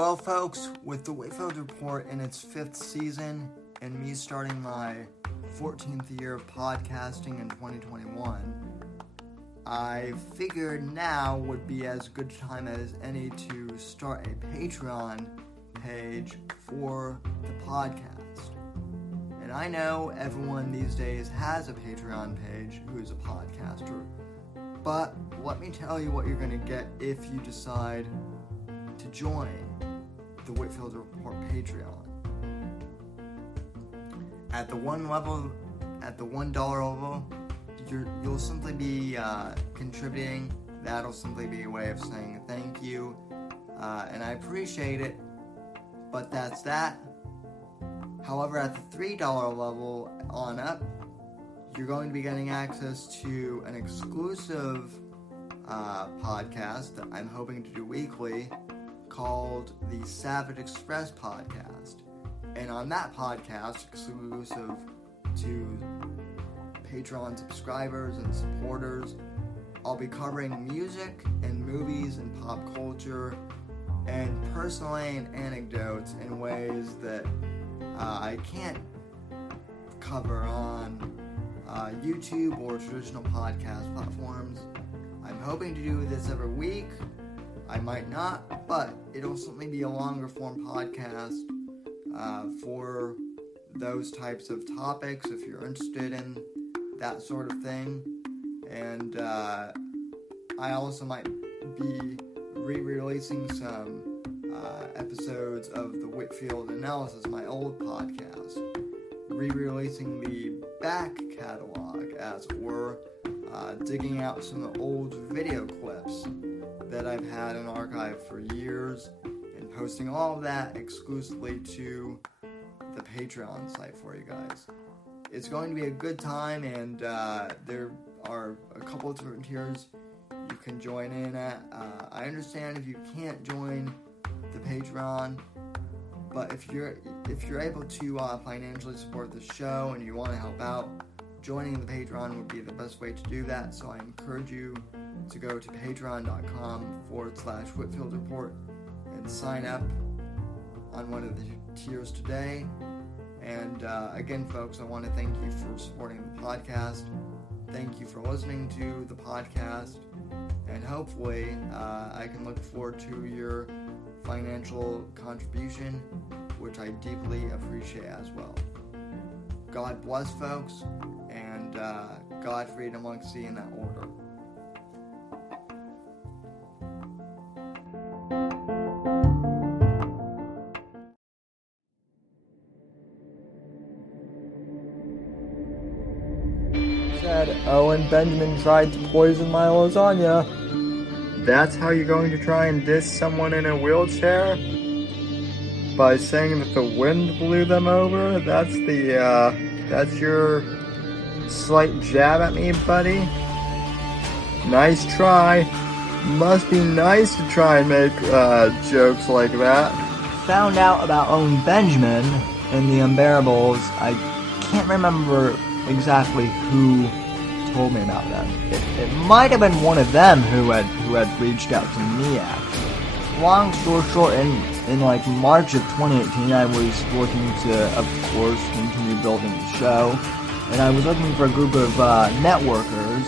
Well, folks, with the Whitfield Report in its 5th season and me starting my 14th year of podcasting in 2021, I figured now would be as good a time as any to start a Patreon page for the podcast. And I know everyone these days has a Patreon page who is a podcaster, but let me tell you what you're going to get if you decide to join the Whitfield Report Patreon. At the $1 level, you'll simply be contributing. That'll simply be a way of saying thank you, and I appreciate it, but that's that. However, at the $3 level on up, you're going to be getting access to an exclusive podcast that I'm hoping to do weekly called the Savage Express Podcast. And on that podcast, exclusive to Patreon subscribers and supporters, I'll be covering music and movies and pop culture and personally and anecdotes in ways that I can't cover on YouTube or traditional podcast platforms. I'm hoping to do this every week. I might not, but it'll certainly be a longer form podcast for those types of topics if you're interested in that sort of thing. And I also might be re-releasing some episodes of the Whitfield Analysis, my old podcast, re-releasing the back catalog, as it were, digging out some old video clips that I've had in archive for years and posting all of that exclusively to the Patreon site for you guys. It's going to be a good time, and there are a couple of different tiers you can join in at. I understand if you can't join the Patreon, but if you're able to financially support the show and you want to help out, joining the Patreon would be the best way to do that. So I encourage you to go to patreon.com/Whitfield Report and sign up on one of the tiers today. And again, folks, I want to thank you for supporting the podcast. Thank you for listening to the podcast. And hopefully, I can look forward to your financial contribution, which I deeply appreciate as well. God bless, folks, and God freedom amongst thee in that order. Said Owen Benjamin tried to poison my lasagna. That's how you're going to try and diss someone in a wheelchair? By saying that the wind blew them over? That's your slight jab at me, buddy? Nice try. Must be nice to try and make jokes like that. Found out about Owen Benjamin and the Unbearables. I can't remember exactly who told me about them. It might have been one of them who had reached out to me, actually. Long story short, in like March of 2018, I was looking to, of course, continue building the show, and I was looking for a group of networkers,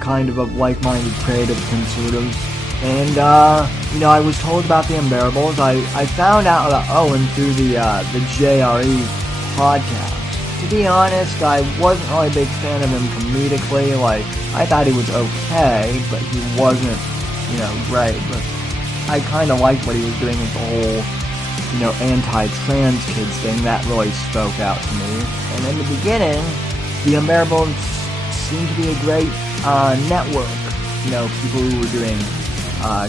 kind of like-minded creative conservatives, and I was told about the Unbearables. I found out about Owen through the JRE podcast. To be honest, I wasn't really a big fan of him comedically. Like, I thought he was okay, but he wasn't, great. But I kind of liked what he was doing with the whole, anti-trans kids thing. That really spoke out to me. And in the beginning, the Unbearables seemed to be a great network. People who were doing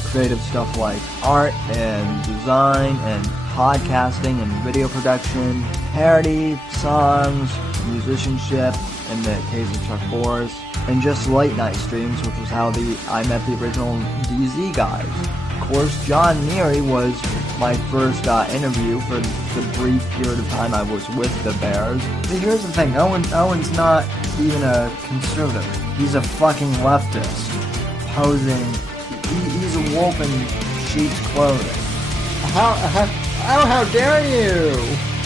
creative stuff like art and design and podcasting and video production, parody, songs, musicianship, in the case of Chuck Boris, and just late night streams, which was how I met the original DZ guys. Of course, John Neary was my first interview for the brief period of time I was with the Bears. But here's the thing, Owen's not even a conservative. He's a fucking leftist, posing. He's a wolf in sheep's clothing. how dare you?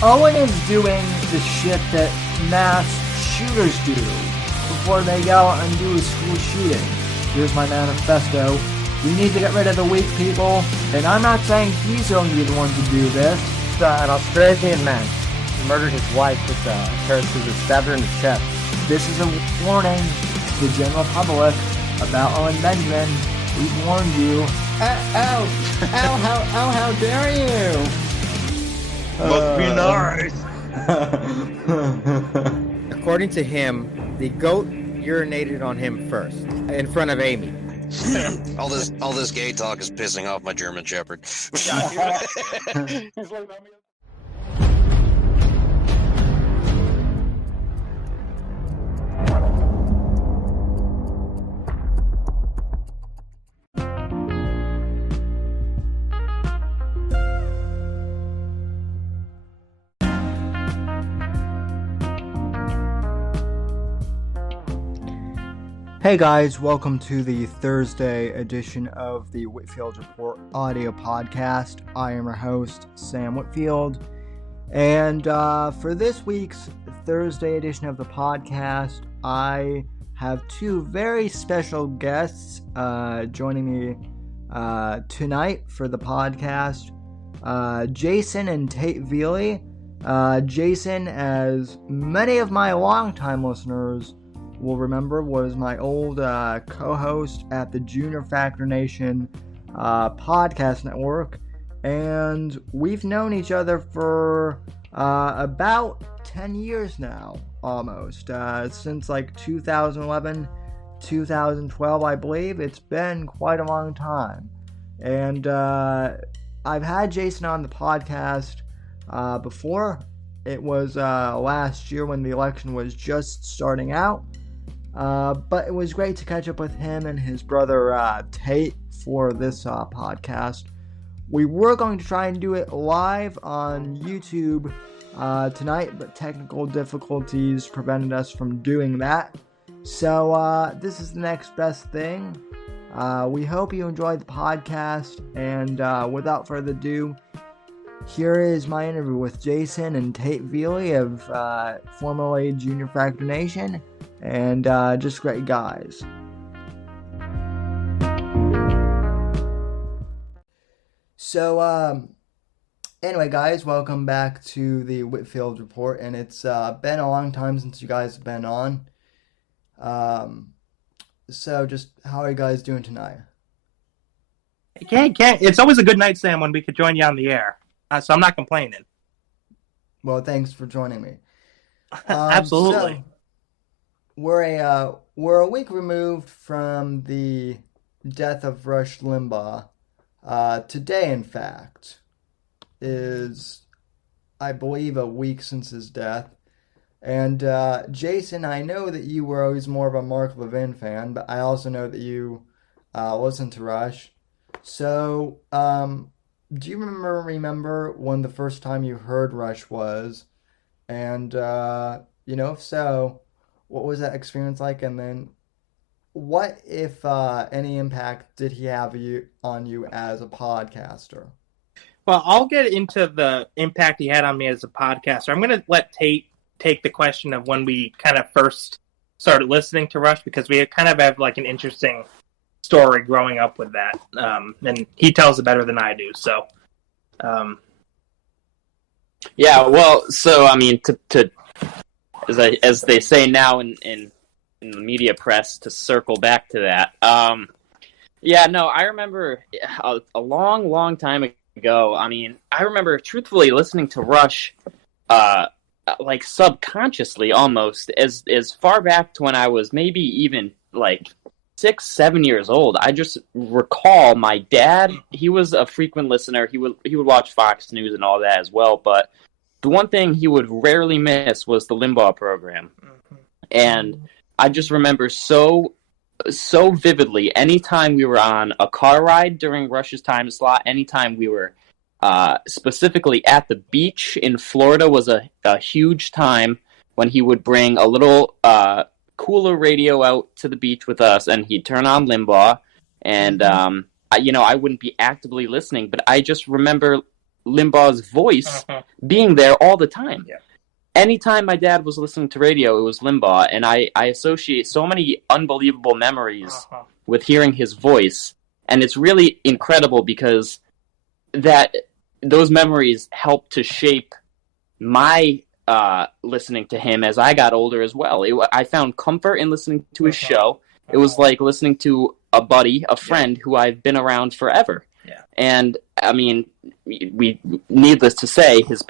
Owen is doing the shit that mass shooters do before they go out and do a school shooting. Here's my manifesto. We need to get rid of the weak people, and I'm not saying he's going to be the one to do this. An Australian man murdered his wife with a pair of scissors, stabbed her in the chest. This is a warning to the general public about Owen Benjamin. We warned you. How dare you? Must be nice. According to him, the goat urinated on him first, in front of Amy. all this gay talk is pissing off my German Shepherd. Hey guys, welcome to the Thursday edition of the Whitfield Report audio podcast. I am your host, Sam Whitfield, and for this week's Thursday edition of the podcast, I have two very special guests joining me tonight for the podcast. Jayson and Tate Veley. Jayson, as many of my longtime listeners will remember, was my old co-host at the Junior Factor Nation podcast network, and we've known each other for about 10 years now, almost, since like 2011, 2012, I believe. It's been quite a long time, and I've had Jayson on the podcast before. It was last year when the election was just starting out. But it was great to catch up with him and his brother Tate for this podcast. We were going to try and do it live on YouTube tonight, but technical difficulties prevented us from doing that. So this is the next best thing. We hope you enjoyed the podcast, and without further ado, here is my interview with Jayson and Tate Veley of formerly Junior Factor Nation. And just great guys. So, anyway, guys, welcome back to the Whitfield Report. And it's been a long time since you guys have been on. So, just how are you guys doing tonight? Can't. It's always a good night, Sam, when we could join you on the air. So I'm not complaining. Well, thanks for joining me. Absolutely. So, we're a week removed from the death of Rush Limbaugh. Today, in fact, is, I believe, a week since his death. And Jayson, I know that you were always more of a Mark Levin fan, but I also know that you listen to Rush. So, do you remember when the first time you heard Rush was? And, if so, what was that experience like? And then what, if any impact, did he have on you as a podcaster? Well, I'll get into the impact he had on me as a podcaster. I'm going to let Tate take the question of when we kind of first started listening to Rush, because we kind of have like an interesting story growing up with that. And he tells it better than I do. So, yeah, well, so, I mean, to as they say now in the media press, to circle back to that. I remember a long time ago. I mean, I remember truthfully listening to Rush, like subconsciously almost, as far back to when I was maybe even like 6-7 years old. I just recall my dad. He was a frequent listener. He would watch Fox News and all that as well, but the one thing he would rarely miss was the Limbaugh program. Mm-hmm. And I just remember so vividly, anytime we were on a car ride during Rush's time slot, anytime we were specifically at the beach in Florida was a huge time when he would bring a little cooler radio out to the beach with us, and he'd turn on Limbaugh, and I wouldn't be actively listening, but I just remember Limbaugh's voice being there all the time. Yeah. Anytime my dad was listening to radio, it was Limbaugh, and I associate so many unbelievable memories with hearing his voice, and it's really incredible because those memories helped to shape my listening to him as I got older as well. I found comfort in listening to his show. It was like listening to a buddy, a friend who I've been around forever. Yeah. And I mean, we needless to say, his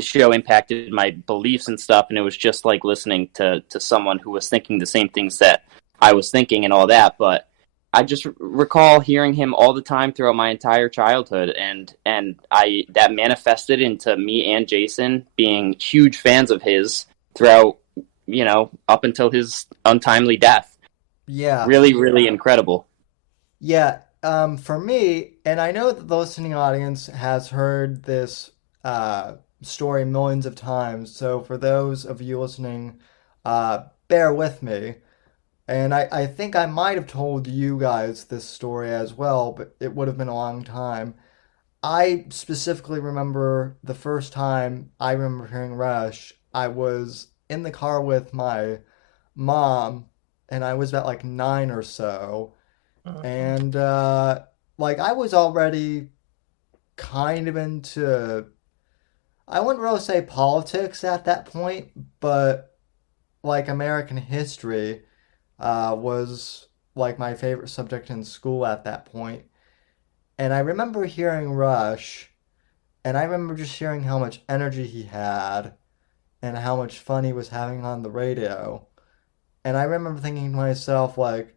show impacted my beliefs and stuff, and it was just like listening to someone who was thinking the same things that I was thinking and all that. But I just recall hearing him all the time throughout my entire childhood, and that manifested into me and Jayson being huge fans of his throughout, up until his untimely death. Yeah. Really, really incredible. Yeah. For me, and I know that the listening audience has heard this story millions of times, so for those of you listening, bear with me. And I think I might have told you guys this story as well, but it would have been a long time. I specifically remember the first time I remember hearing Rush, I was in the car with my mom, and I was about like 9 or so. And I was already kind of into, I wouldn't really say politics at that point, but like American history was like my favorite subject in school at that point. And I remember hearing Rush, and I remember just hearing how much energy he had and how much fun he was having on the radio. And I remember thinking to myself, like,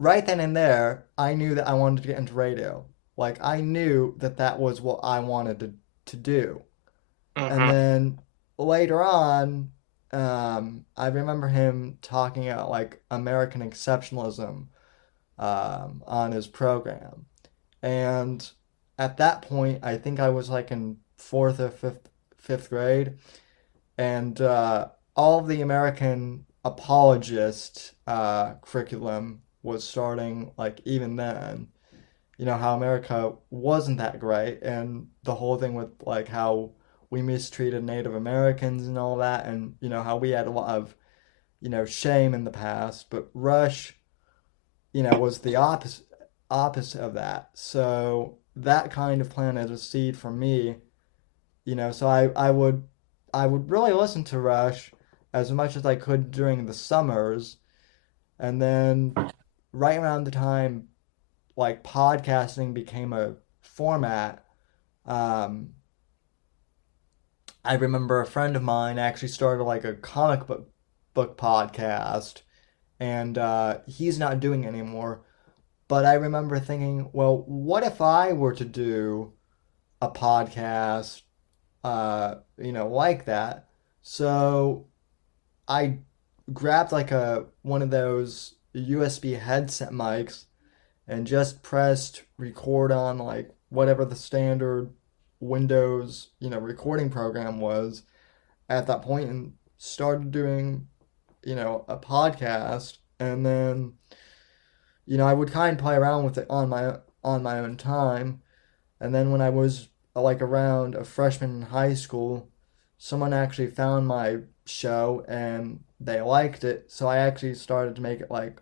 right then and there, I knew that I wanted to get into radio. Like, I knew that was what I wanted to do. And then later on, I remember him talking about, like, American exceptionalism on his program. And at that point, I think I was, like, in 4th or 5th grade. And all of the American apologist curriculum was starting, like, even then. How America wasn't that great, and the whole thing with, like, how we mistreated Native Americans and all that, and, how we had a lot of, shame in the past. But Rush, was the opposite of that. So that kind of planted a seed for me, so I would really listen to Rush as much as I could during the summers. And then right around the time, like, podcasting became a format, I remember a friend of mine actually started, like, a comic book podcast, and he's not doing it anymore. But I remember thinking, well, what if I were to do a podcast, like that? So I grabbed, like, one of those USB headset mics and just pressed record on, like, whatever the standard Windows, recording program was at that point, and started doing, a podcast. And then, I would kind of play around with it on my own time. And then when I was, like, around a freshman in high school, someone actually found my show and they liked it, so I actually started to make it, like,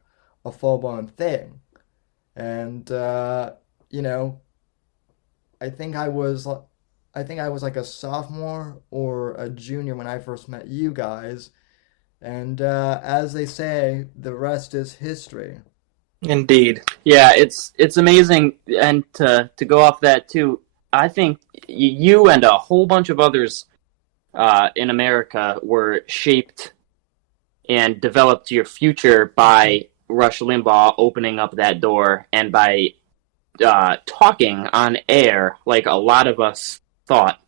a full-blown thing. And I think I was like a sophomore or a junior when I first met you guys, and as they say, the rest is history. Indeed. Yeah, it's amazing. And to go off that too, I think you and a whole bunch of others in America were shaped and developed your future by Rush Limbaugh opening up that door, and by talking on air like a lot of us thought.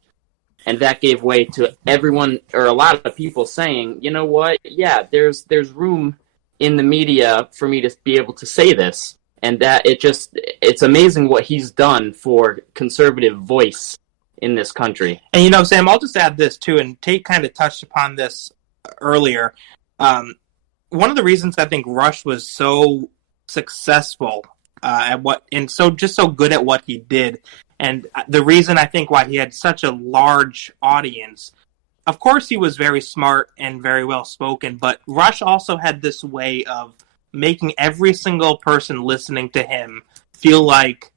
And that gave way to everyone, or a lot of people, saying, you know what, yeah, there's room in the media for me to be able to say this. And that it's amazing what he's done for conservative voice in this country. And Sam, I'll just add this too, and Tate kind of touched upon this earlier. One of the reasons I think Rush was so successful at so good at what he did, And the reason I think why he had such a large audience, of course he was very smart and very well spoken, but Rush also had this way of making every single person listening to him feel like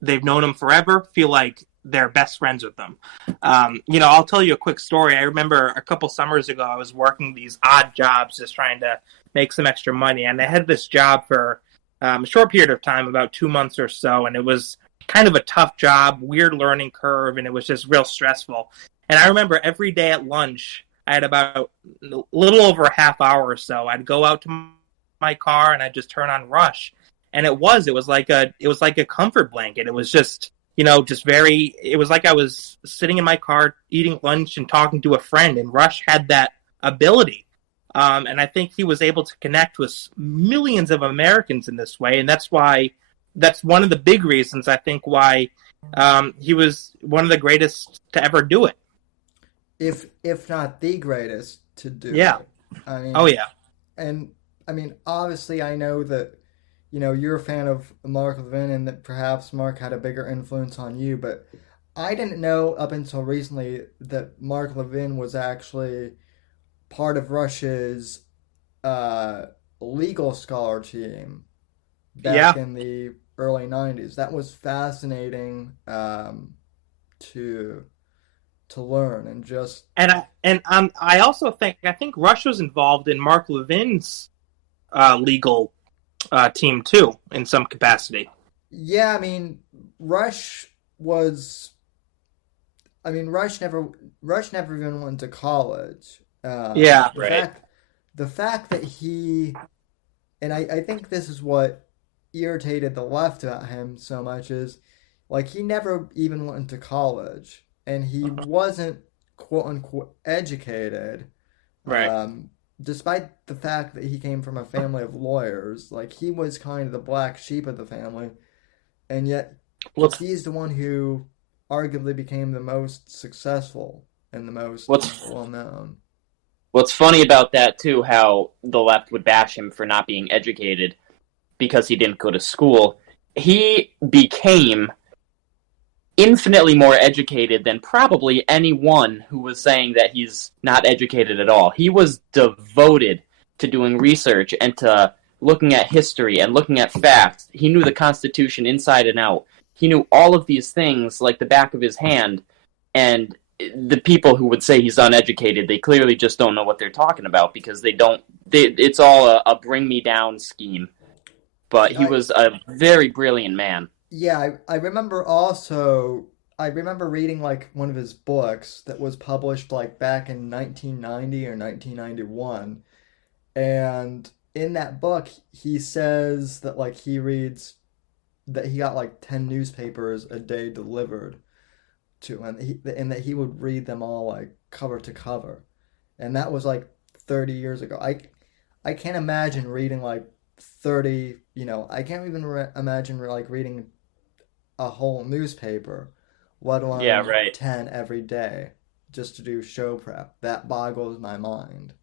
they've known him forever, feel like they're best friends with them. I'll tell you a quick story. I remember a couple summers ago, I was working these odd jobs just trying to make some extra money. And I had this job for a short period of time, about 2 months or so. And it was kind of a tough job, weird learning curve, and it was just real stressful. And I remember every day at lunch, I had about a little over a half hour or so. I'd go out to my car and I'd just turn on Rush. And it was like a comfort blanket. It was just, it was like I was sitting in my car eating lunch and talking to a friend, and Rush had that ability. And I think he was able to connect with millions of Americans in this way. And that's one of the big reasons I think why he was one of the greatest to ever do it. If not the greatest to do it. Yeah. I mean, oh, yeah. And, I mean, obviously I know that, you're a fan of Mark Levin and that perhaps Mark had a bigger influence on you, but I didn't know up until recently that Mark Levin was actually part of Rush's legal scholar team back in the early 90s. That was fascinating to learn and just... I also think Rush was involved in Mark Levin's legal team too, in some capacity. Yeah, I mean, Rush never even went to college. Right. The fact that he, and I think this is what irritated the left about him so much, is like he never even went to college and he wasn't quote unquote educated. Right. Despite the fact that he came from a family of lawyers, like he was kind of the black sheep of the family, and yet he's the one who arguably became the most successful and the most well-known. What's funny about that, too, how the left would bash him for not being educated because he didn't go to school. He became infinitely more educated than probably anyone who was saying that he's not educated at all. He was devoted to doing research and to looking at history and looking at facts. He knew the Constitution inside and out. He knew all of these things like the back of his hand, and the people who would say he's uneducated, they clearly just don't know what they're talking about because it's all a bring me down scheme. But he was a very brilliant man. Yeah, I remember reading like one of his books that was published like back in 1990 or 1991. And in that book, he says that like he got like 10 newspapers a day delivered to him, and that he would read them all like cover to cover. And that was like 30 years ago. I can't imagine reading like 30, I can't even imagine like reading a whole newspaper, let alone 10 every day just to do show prep. That boggles my mind.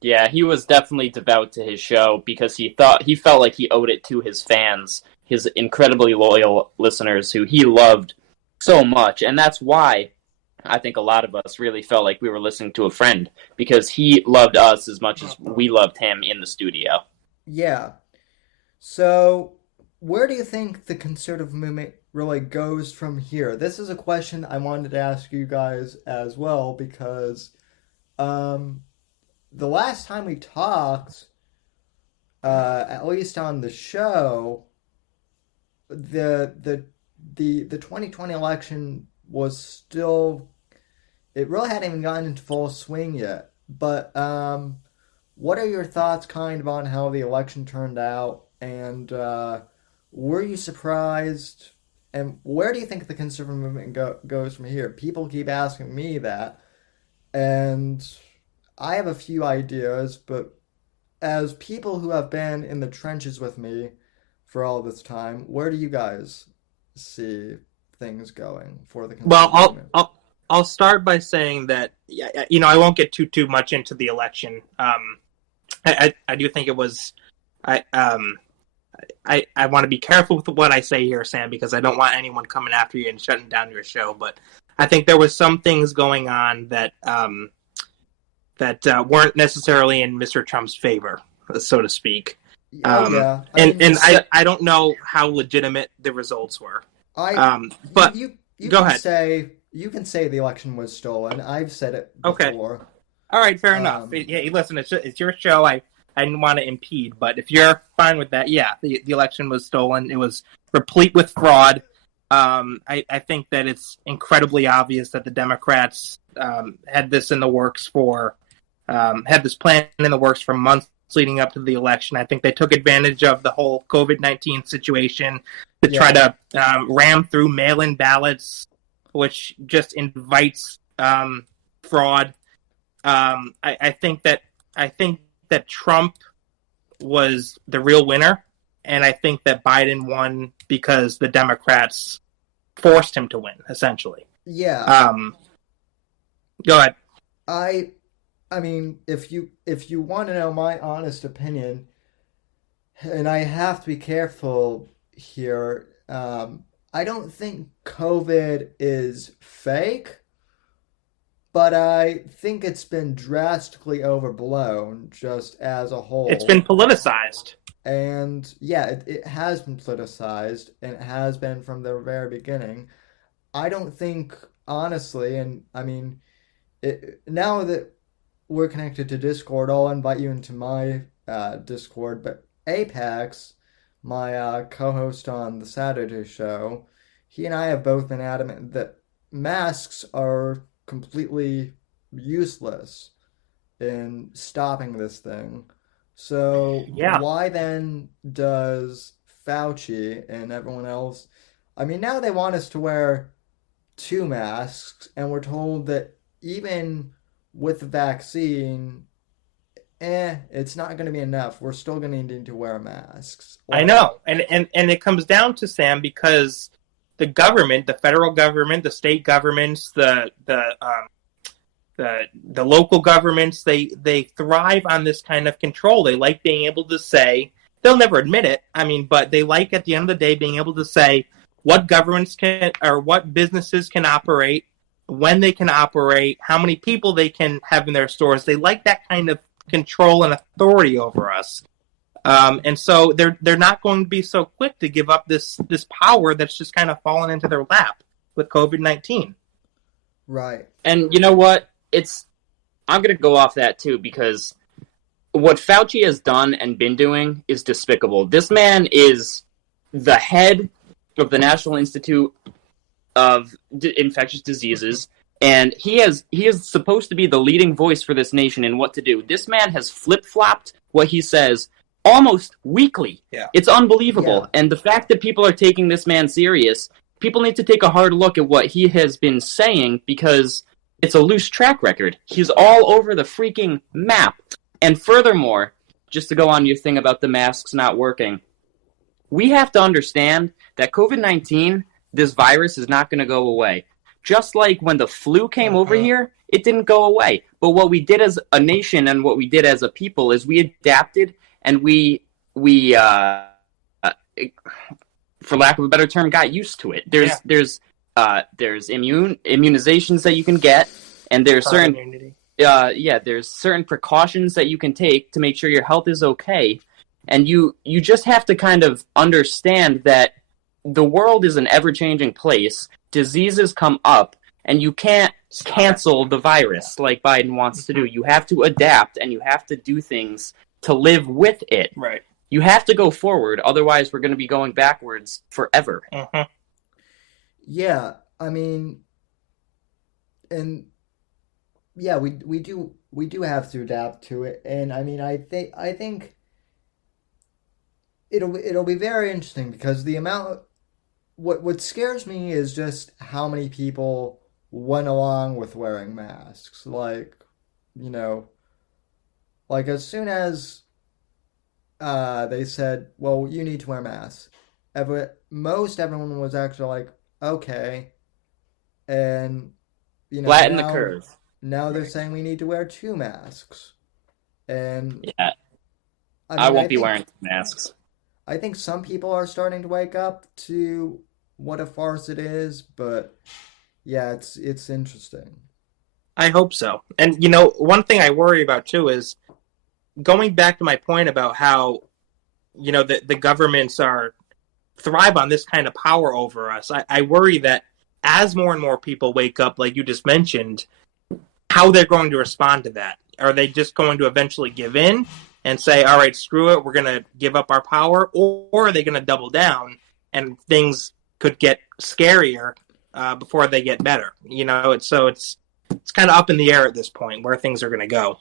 Yeah, he was definitely devout to his show because he felt like he owed it to his fans, his incredibly loyal listeners who he loved so much. And that's why I think a lot of us really felt like we were listening to a friend, because he loved us as much as we loved him in the studio. Yeah. So, where do you think the conservative movement really goes from here? This is a question I wanted to ask you guys as well, because the last time we talked, at least on the show, the 2020 election was still, it really hadn't even gotten into full swing yet. But what are your thoughts kind of on how the election turned out, and were you surprised? And where do you think the conservative movement goes from here? People keep asking me that, and I have a few ideas, but as people who have been in the trenches with me for all this time, where do you guys see things going for the conservative movement? I'll start by saying that I won't get too much into the election. I do think it was I want to be careful with what I say here, Sam, because I don't want anyone coming after you and shutting down your show. But I think there was some things going on that weren't necessarily in Mr. Trump's favor, so to speak. Yeah. I don't know how legitimate the results were. But you go can ahead. You can say the election was stolen. I've said it before. Okay. All right, fair enough. Hey, listen, it's your show. I didn't want to impede, but if you're fine with that, yeah, the election was stolen. It was replete with fraud. I think that it's incredibly obvious that the Democrats had this in the works had this plan in the works for months leading up to the election. I think they took advantage of the whole COVID-19 situation to try to ram through mail-in ballots, which just invites fraud. I think that Trump was the real winner, and I think that Biden won because the Democrats forced him to win, essentially. Yeah. Go ahead. I mean, if you want to know my honest opinion, and I have to be careful here, I don't think COVID is fake, but I think it's been drastically overblown just as a whole. It's been politicized. And yeah, it has been politicized, and it has been from the very beginning. I don't think, honestly, and I mean, now that we're connected to Discord, I'll invite you into my Discord, but Apex, my co-host on the Saturday show, he and I have both been adamant that masks are completely useless in stopping this thing. So why then does Fauci and everyone else, I mean, now they want us to wear 2 masks, and we're told that even with the vaccine, it's not going to be enough. We're still going to need to wear masks. I know, and it comes down to, Sam, because the government, the federal government, the state governments, the local governments, they thrive on this kind of control. They like being able to say, they'll never admit it, I mean, but they like at the end of the day being able to say what governments can, or what businesses can operate, when they can operate, how many people they can have in their stores. They like that kind of control and authority over us. And so they're not going to be so quick to give up this power that's just kind of fallen into their lap with COVID-19. Right. And you know what? I'm going to go off that too, because what Fauci has done and been doing is despicable. This man is the head of the National Institute of Infectious Diseases, and he is supposed to be the leading voice for this nation in what to do. This man has flip-flopped what he says almost weekly. Yeah. It's unbelievable. Yeah. And the fact that people are taking this man serious, people need to take a hard look at what he has been saying, because it's a loose track record. He's all over the freaking map. And furthermore, just to go on your thing about the masks not working, we have to understand that COVID-19, this virus, is not going to go away. Just like when the flu came over here, it didn't go away. But what we did as a nation and what we did as a people is we adapted, and we for lack of a better term, got used to it. There's immunizations that you can get, and there's certain there's certain precautions that you can take to make sure your health is okay. And you just have to kind of understand that the world is an ever-changing place. Diseases come up, and you can't cancel the virus like Biden wants to do. You have to adapt, and you have to do things to live with it. Right. You have to go forward, otherwise we're going to be going backwards forever. Mm-hmm. Yeah, I mean, and yeah, we do have to adapt to it, and I mean, I think it'll be very interesting, because the amount, what scares me is just how many people went along with wearing masks. Like, you know, like as soon as they said, well, you need to wear masks, most everyone was actually like, okay. And, you know, flatten the curve. Now they're saying we need to wear 2 masks. And yeah, I won't be wearing masks. I think some people are starting to wake up to what a farce it is, but yeah, it's interesting. I hope so. And one thing I worry about too is going back to my point about how the governments thrive on this kind of power over us. I worry that as more and more people wake up, like you just mentioned, how they're going to respond to that. Are they just going to eventually give in and say, all right, screw it, we're going to give up our power? Or are they going to double down and things could get scarier before they get better? It's kind of up in the air at this point where things are going to go.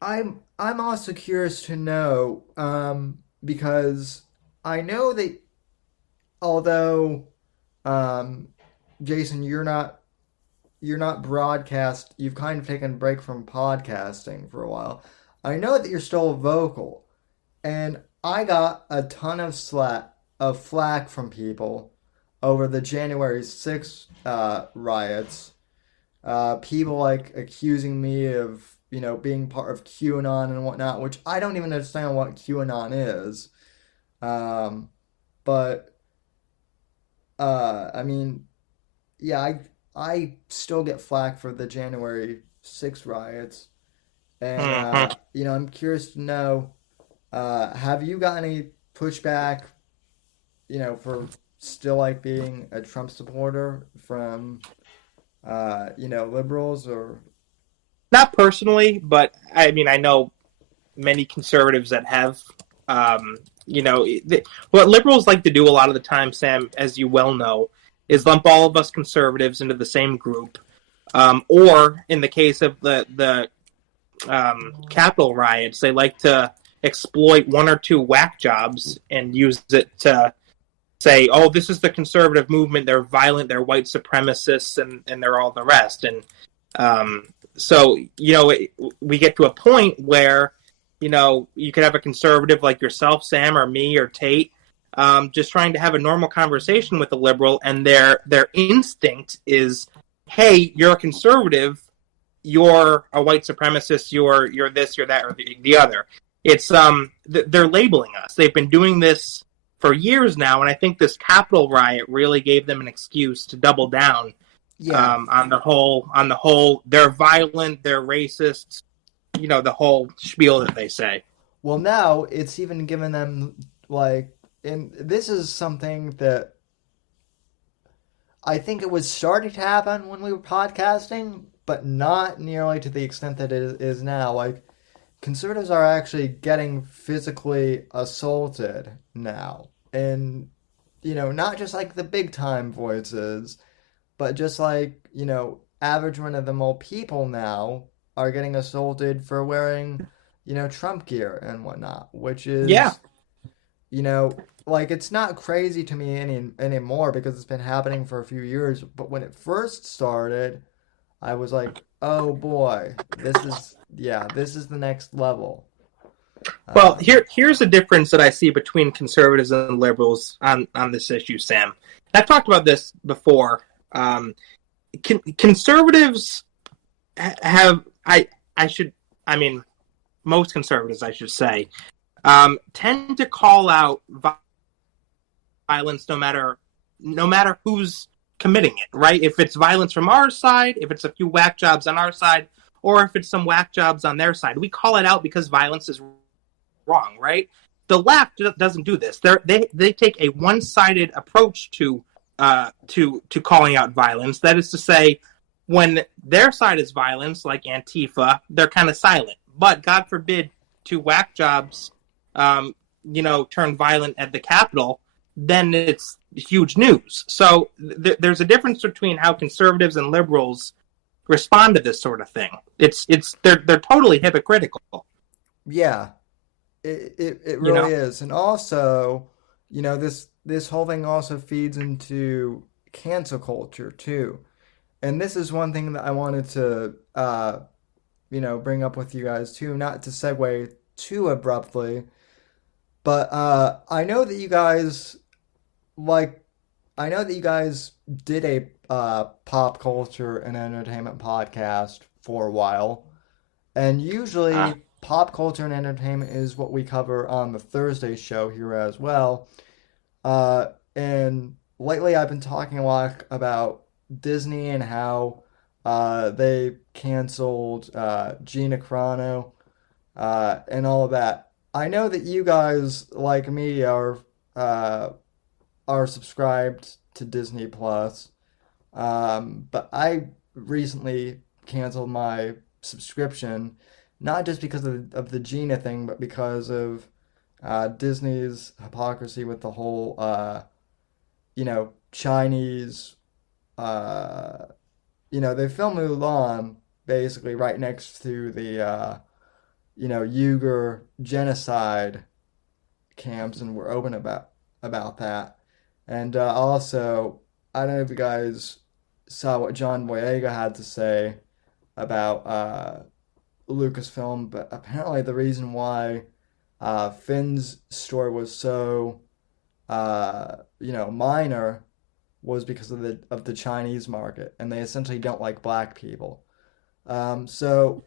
I'm also curious to know, because I know that although, Jayson, you're not broadcast, you've kind of taken a break from podcasting for a while. I know that you're still vocal, and I got a ton of flack from people over the January 6th riots. People like accusing me of being part of QAnon and whatnot, which I don't even understand what QAnon is. But I mean, yeah, I still get flack for the January 6th riots, and I'm curious to know, have you got any pushback, for still like being a Trump supporter from, liberals or? Not personally, but I mean, I know many conservatives that have. What liberals like to do a lot of the time, Sam, as you well know, is lump all of us conservatives into the same group. Or in the case of the Capitol riots, they like to exploit one or two whack jobs and use it to say, oh, this is the conservative movement, they're violent, they're white supremacists, and they're all the rest. And so, we get to a point where, you could have a conservative like yourself, Sam, or me, or Tate, just trying to have a normal conversation with a liberal, and their instinct is, hey, you're a conservative, you're a white supremacist, you're this, you're that, or the other. It's they're labeling us. They've been doing this for years now, and I think this Capitol riot really gave them an excuse to double down. Yeah. On the whole, they're violent, they're racist, the whole spiel that they say. Well, now it's even given them, and this is something that I think it was starting to happen when we were podcasting, but not nearly to the extent that it is now. Conservatives are actually getting physically assaulted now. And, not just the big time voices, but just average run-of-the-mill people now are getting assaulted for wearing, Trump gear and whatnot, which is, it's not crazy to me anymore because it's been happening for a few years. But when it first started, I was like, oh boy, this is the next level. Well, here's a difference that I see between conservatives and liberals on this issue, Sam. I've talked about this before. Conservatives have most conservatives, I should say, tend to call out violence no matter who's committing it, right? If it's violence from our side, if it's a few whack jobs on our side, or if it's some whack jobs on their side, we call it out because violence is wrong, right? The left doesn't do this. They take a one-sided approach to calling out violence. That is to say, when their side is violence, like Antifa, they're kind of silent. But God forbid, two whack jobs, turn violent at the Capitol, then it's huge news. So there's a difference between how conservatives and liberals respond to this sort of thing. They're totally hypocritical. Yeah, it really is. And also, this whole thing also feeds into cancel culture too. And this is one thing that I wanted to, bring up with you guys too, not to segue too abruptly, but I know that you guys did a pop culture and entertainment podcast for a while, and usually pop culture and entertainment is what we cover on the Thursday show here as well. And lately I've been talking a lot about Disney and how they canceled Gina Carano and all of that. I know that you guys, like me, are subscribed to Disney Plus, but I recently canceled my subscription, not just because of the Gina thing, but because of Disney's hypocrisy with the whole, Chinese, they filmed Mulan basically right next to the, Uyghur genocide camps, and were open about that. And also, I don't know if you guys saw what John Boyega had to say about Lucasfilm, but apparently the reason why Finn's story was so minor was because of the Chinese market, and they essentially don't like black people. So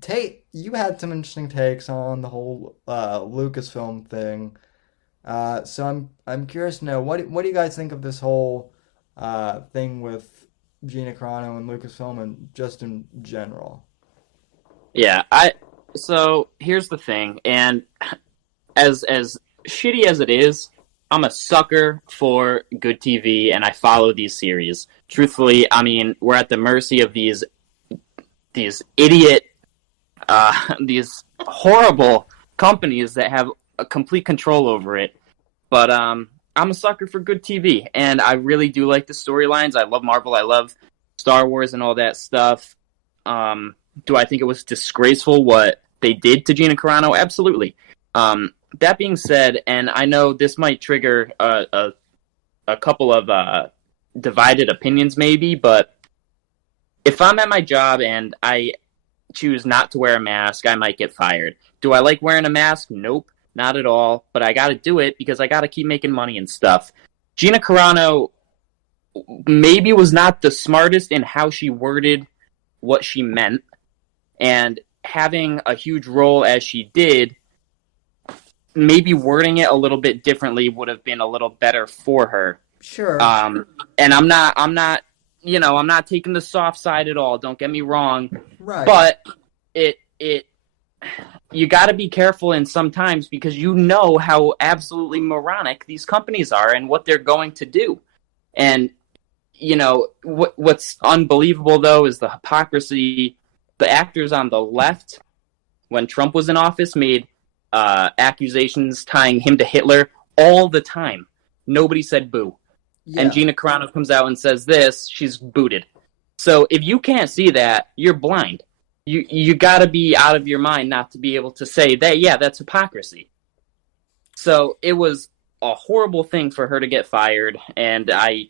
Tate, you had some interesting takes on the whole Lucasfilm thing. So I'm curious to know, what do you guys think of this whole thing with Gina Carano and Lucasfilm, and just in general? Yeah, so here's the thing, and as shitty as it is, I'm a sucker for good TV, and I follow these series. Truthfully, I mean, we're at the mercy of these idiot, these horrible companies that have a complete control over it. But I'm a sucker for good TV, and I really do like the storylines. I love Marvel. I love Star Wars and all that stuff. Do I think it was disgraceful what they did to Gina Carano? Absolutely. That being said, and I know this might trigger a couple of divided opinions maybe, but if I'm at my job and I choose not to wear a mask, I might get fired. Do I like wearing a mask? Nope, not at all. But I got to do it because I got to keep making money and stuff. Gina Carano maybe was not the smartest in how she worded what she meant, and having a huge role as she did, maybe wording it a little bit differently would have been a little better for her. Sure. And I'm not taking the soft side at all. Don't get me wrong. Right. But you got to be careful in sometimes, because you know how absolutely moronic these companies are and what they're going to do. And what's unbelievable though is the hypocrisy. The actors on the left, when Trump was in office, made accusations tying him to Hitler all the time. Nobody said boo. Yeah. And Gina Carano comes out and says this, she's booted. So if you can't see that, you're blind. You got to be out of your mind not to be able to say that, yeah, that's hypocrisy. So it was a horrible thing for her to get fired, and I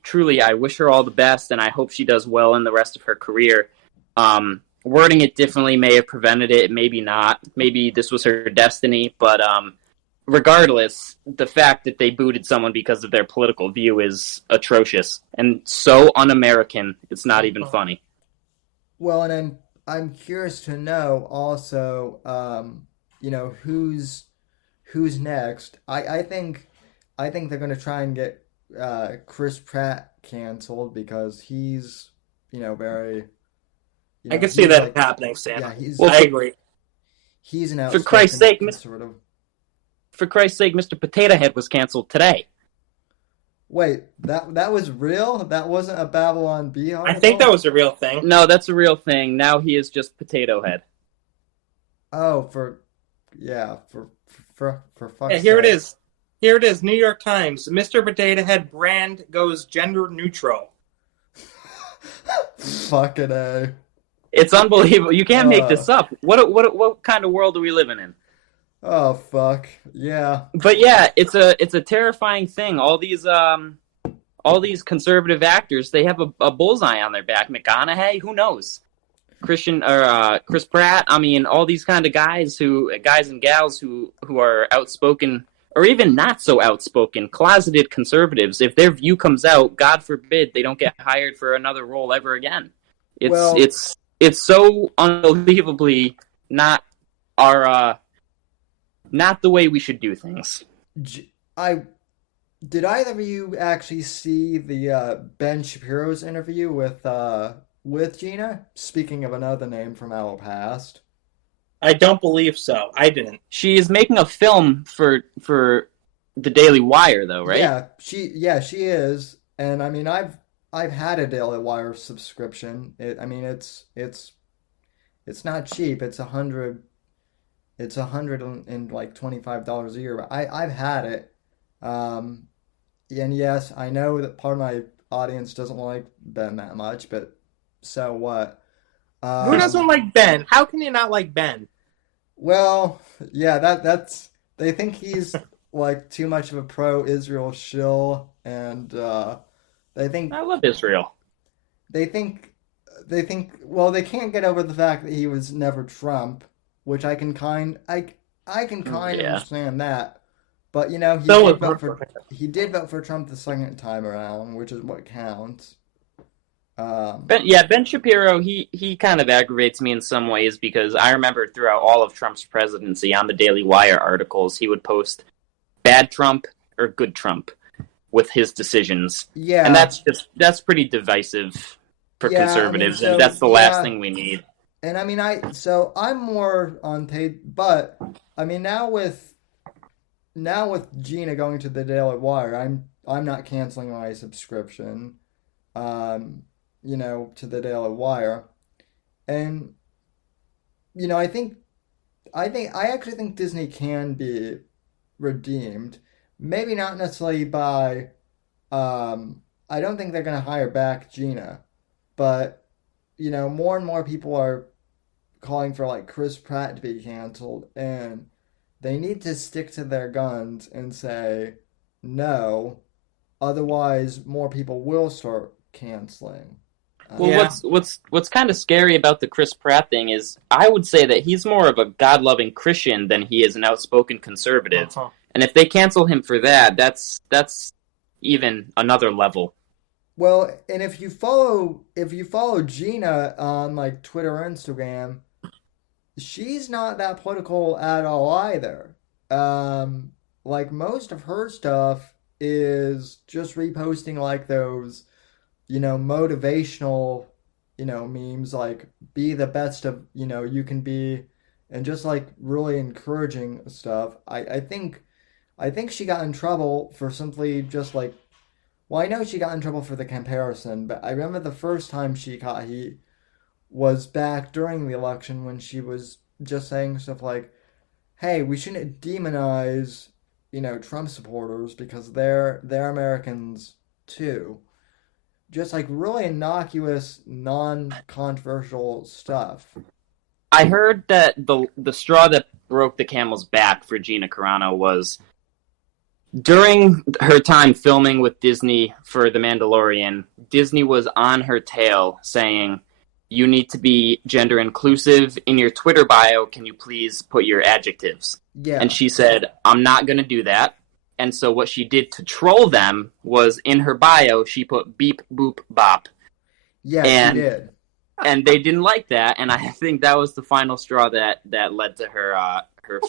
wish her all the best, and I hope she does well in the rest of her career. Wording it differently may have prevented it, maybe not. Maybe this was her destiny, but regardless, the fact that they booted someone because of their political view is atrocious and so un-American, it's not even funny. Well, and I'm curious to know also, who's next. I think they're going to try and get Chris Pratt canceled because he's, very... I can see that happening, Sam. Yeah, I agree. He's an for Christ's sake, conservative. For Christ's sake, Mr. Potato Head was canceled today. Wait, that was real? That wasn't a Babylon Bee article? I think that was a real thing. No, that's a real thing. Now he is just Potato Head. Oh, for fuck's sake. Here it is. Here it is. New York Times. Mr. Potato Head brand goes gender neutral. Fucking A. It's unbelievable. You can't make this up. What kind of world are we living in? Oh fuck. Yeah. But yeah, it's a terrifying thing. All these conservative actors, they have a bullseye on their back. McConaughey, who knows? Chris Pratt. I mean, all these kind of guys and gals who are outspoken or even not so outspoken, closeted conservatives. If their view comes out, God forbid they don't get hired for another role ever again. It's so unbelievably not are not the way we should do things. Did either of you actually see the Ben Shapiro's interview with Gina? Speaking of another name from our past. I don't believe so. I didn't. She is making a film for the Daily Wire, though, right? Yeah, she is. And I mean, I've had a Daily Wire subscription. It's not cheap. It's $125 a year. But I've had it. And yes, I know that part of my audience doesn't like Ben that much, but so what? Who doesn't like Ben? How can you not like Ben? Well, yeah, that's they think he's like too much of a pro-Israel shill, and they think I love Israel. they think well, they can't get over the fact that he was never Trump, which I can kind of understand that. But he did vote for Trump the second time around, which is what counts. Ben Shapiro, he kind of aggravates me in some ways because I remember throughout all of Trump's presidency on the Daily Wire articles, he would post bad Trump or good Trump with his decisions. Yeah. And that's pretty divisive for conservatives, and that's the last thing we need. And I mean, I'm more on Tate, but I mean, now with Gina going to the Daily Wire, I'm not canceling my subscription. To the Daily Wire. And, I actually think Disney can be redeemed. Maybe not necessarily by, I don't think they're going to hire back Gina, but, more and more people are calling for, like, Chris Pratt to be canceled, and they need to stick to their guns and say no, otherwise more people will start canceling. Well, what's kind of scary about the Chris Pratt thing is I would say that he's more of a God-loving Christian than he is an outspoken conservative. Uh-huh. And if they cancel him for that, that's even another level. Well, and if you follow Gina on like Twitter or Instagram, she's not that political at all either. Like most of her stuff is just reposting like those motivational, memes like be the best of, you can be, and just like really encouraging stuff. I think she got in trouble for simply just like, well, I know she got in trouble for the comparison, but I remember the first time she caught heat was back during the election when she was just saying stuff like, hey, we shouldn't demonize, Trump supporters because they're Americans too. Just like really innocuous, non-controversial stuff. I heard that the straw that broke the camel's back for Gina Carano was during her time filming with Disney for The Mandalorian, Disney was on her tail saying, you need to be gender inclusive. In your Twitter bio, can you please put your adjectives? Yeah. And she said, I'm not going to do that. And so what she did to troll them was in her bio, she put beep, boop, bop. Yeah, she did. And they didn't like that, and I think that was the final straw that led to her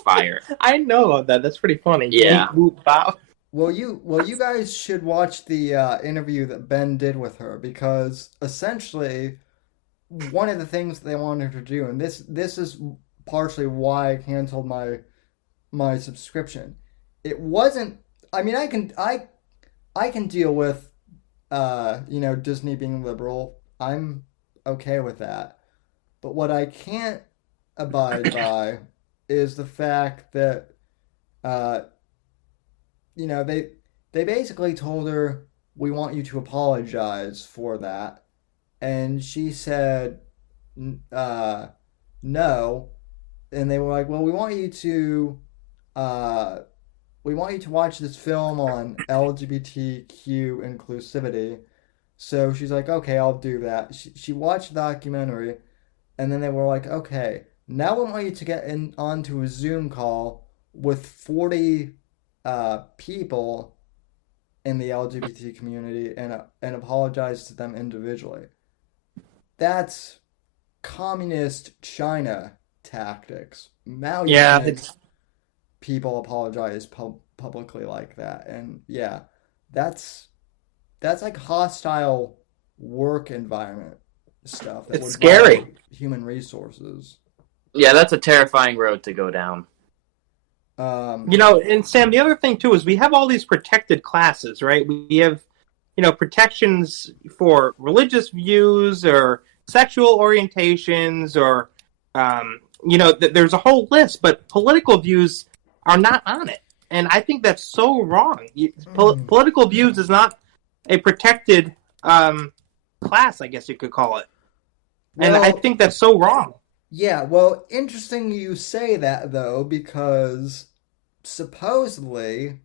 fire. I know of that. That's pretty funny. Yeah. Beep, boop, bop. Well, you guys should watch the interview that Ben did with her, because essentially one of the things they wanted her to do, and this is partially why I canceled my subscription. It wasn't. I mean, I can deal with Disney being liberal. I'm okay with that. But what I can't abide by is the fact that they basically told her, we want you to apologize for that, and she said no, and they were like, well, we want you to watch this film on LGBTQ inclusivity. So she's like, okay, I'll do that. She watched the documentary, and then they were like, okay, now we want you to get onto a Zoom call with 40 people in the LGBT community and apologize to them individually. That's communist China tactics. Now you Yeah, make people apologize publicly like that, and yeah, that's like hostile work environment stuff that it's would scary. violate human resources. Yeah, that's a terrifying road to go down. And Sam, the other thing too is we have all these protected classes, right? We have, protections for religious views or sexual orientations or, there's a whole list, but political views are not on it. And I think that's so wrong. Political views is not a protected class, I guess you could call it. And I think that's so wrong. Yeah, well, interesting you say that, though, because supposedly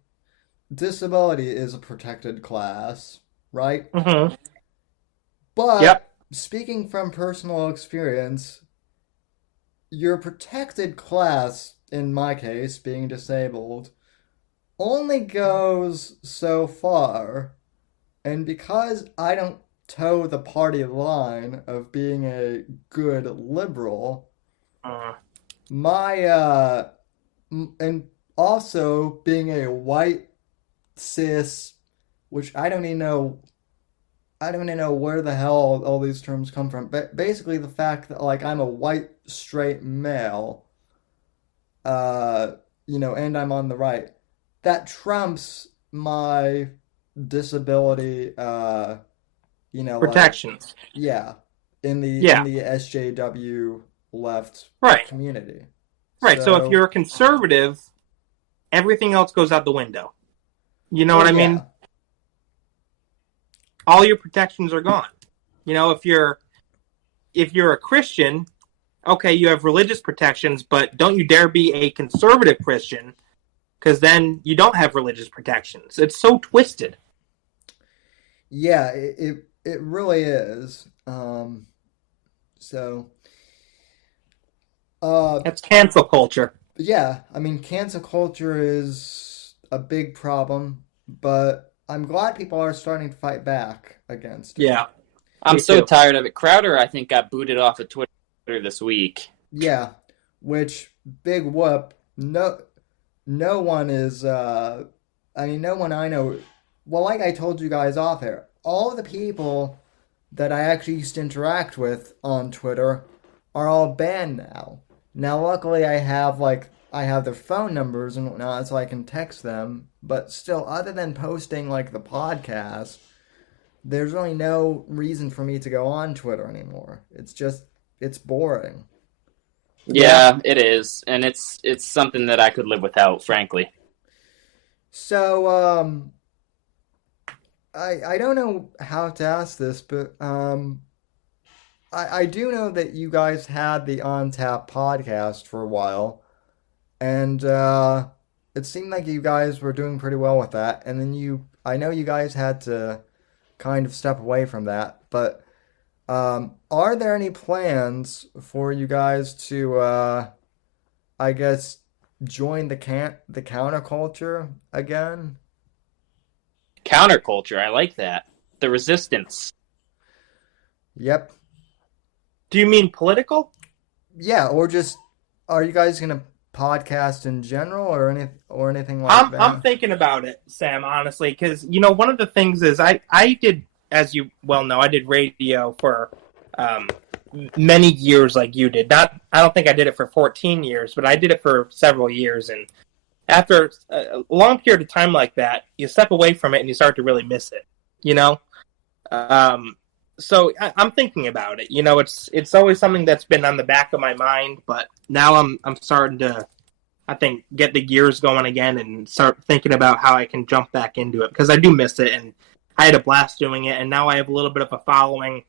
disability is a protected class, right? Mm-hmm. But speaking from personal experience, your protected class, in my case, being disabled, only goes so far. And because I don't toe the party line of being a good liberal, my and also being a white cis, which I don't even know where the hell all these terms come from, but basically the fact that like I'm a white straight male, and I'm on the right, that trumps my disability Protections. In the SJW left community. Right. So if you're a conservative, everything else goes out the window. You know what I mean? All your protections are gone. If you're a Christian, okay, you have religious protections, but don't you dare be a conservative Christian, because then you don't have religious protections. It's so twisted. Yeah, it really is. That's cancel culture. Yeah, I mean, cancel culture is a big problem, but I'm glad people are starting to fight back against it. Yeah. I'm so tired of it. Crowder, I think, got booted off of Twitter this week. Yeah, which, big whoop. No one is, no one I know, well, like I told you guys off air, all the people that I actually used to interact with on Twitter are all banned now. Now, luckily, I have their phone numbers and whatnot, so I can text them. But still, other than posting, the podcast, there's really no reason for me to go on Twitter anymore. It's boring. Yeah, it is. And it's something that I could live without, frankly. So, I don't know how to ask this, but I do know that you guys had the On Tap podcast for a while, and it seemed like you guys were doing pretty well with that, and then I know you guys had to kind of step away from that, but are there any plans for you guys to, I guess, join the counterculture again? Counterculture, I like that. The resistance. Yep. Do you mean political? Yeah, or just, are you guys gonna podcast in general or anything like that? I'm thinking about it, Sam, honestly, because one of the things is I did, as you well know, I did radio for many years, like you did. I don't think I did it for 14 years, but I did it for several years, and after a long period of time like that, you step away from it and you start to really miss it. So I'm thinking about it. It's always something that's been on the back of my mind, but now I'm starting to, I think, get the gears going again and start thinking about how I can jump back into it, because I do miss it, and I had a blast doing it, and now I have a little bit of a following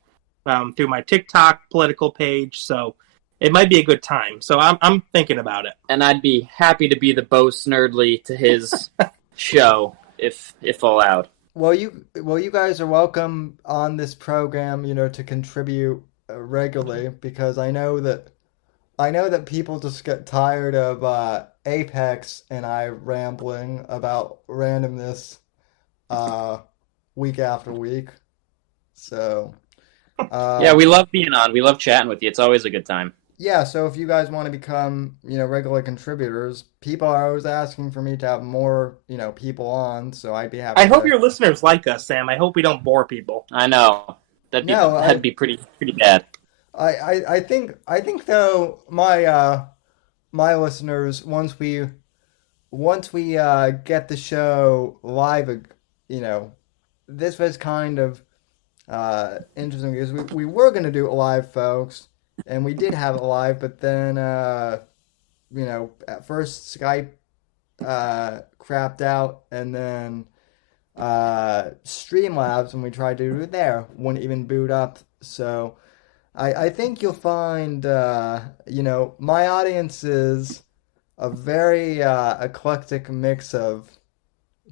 through my TikTok political page, so it might be a good time. So I'm thinking about it. And I'd be happy to be the Bo Snerdley to his show, if allowed. Well, you guys are welcome on this program, to contribute regularly, because I know that people just get tired of Apex and I rambling about randomness week after week. So yeah, we love being on. We love chatting with you. It's always a good time. yeah, so if you guys want to become, regular contributors, people are always asking for me to have more, people on, so I'd be I happy hope to. your listeners like us, Sam. I hope we don't bore people. I know No, that'd be pretty bad. I think though my listeners once we get the show live, you know, this was kind of interesting because we were gonna do it live, folks, and we did have it live, but then at first Skype crapped out, and then Streamlabs when we tried to do it there wouldn't even boot up. So I think you'll find my audience is a very eclectic mix of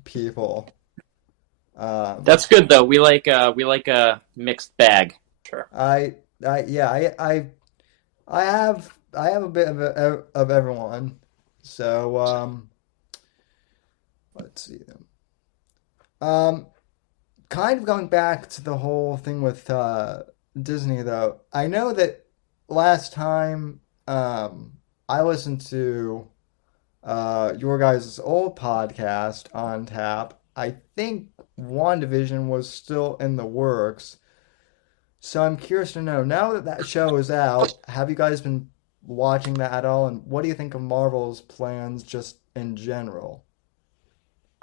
people. That's good though. We like a mixed bag. Sure. I have a bit of everyone. So let's see. Kind of going back to the whole thing with Disney though. I know that last time I listened to your guys' old podcast on tap. I think WandaVision was still in the works. So I'm curious to know, now that that show is out, have you guys been watching that at all? And what do you think of Marvel's plans just in general?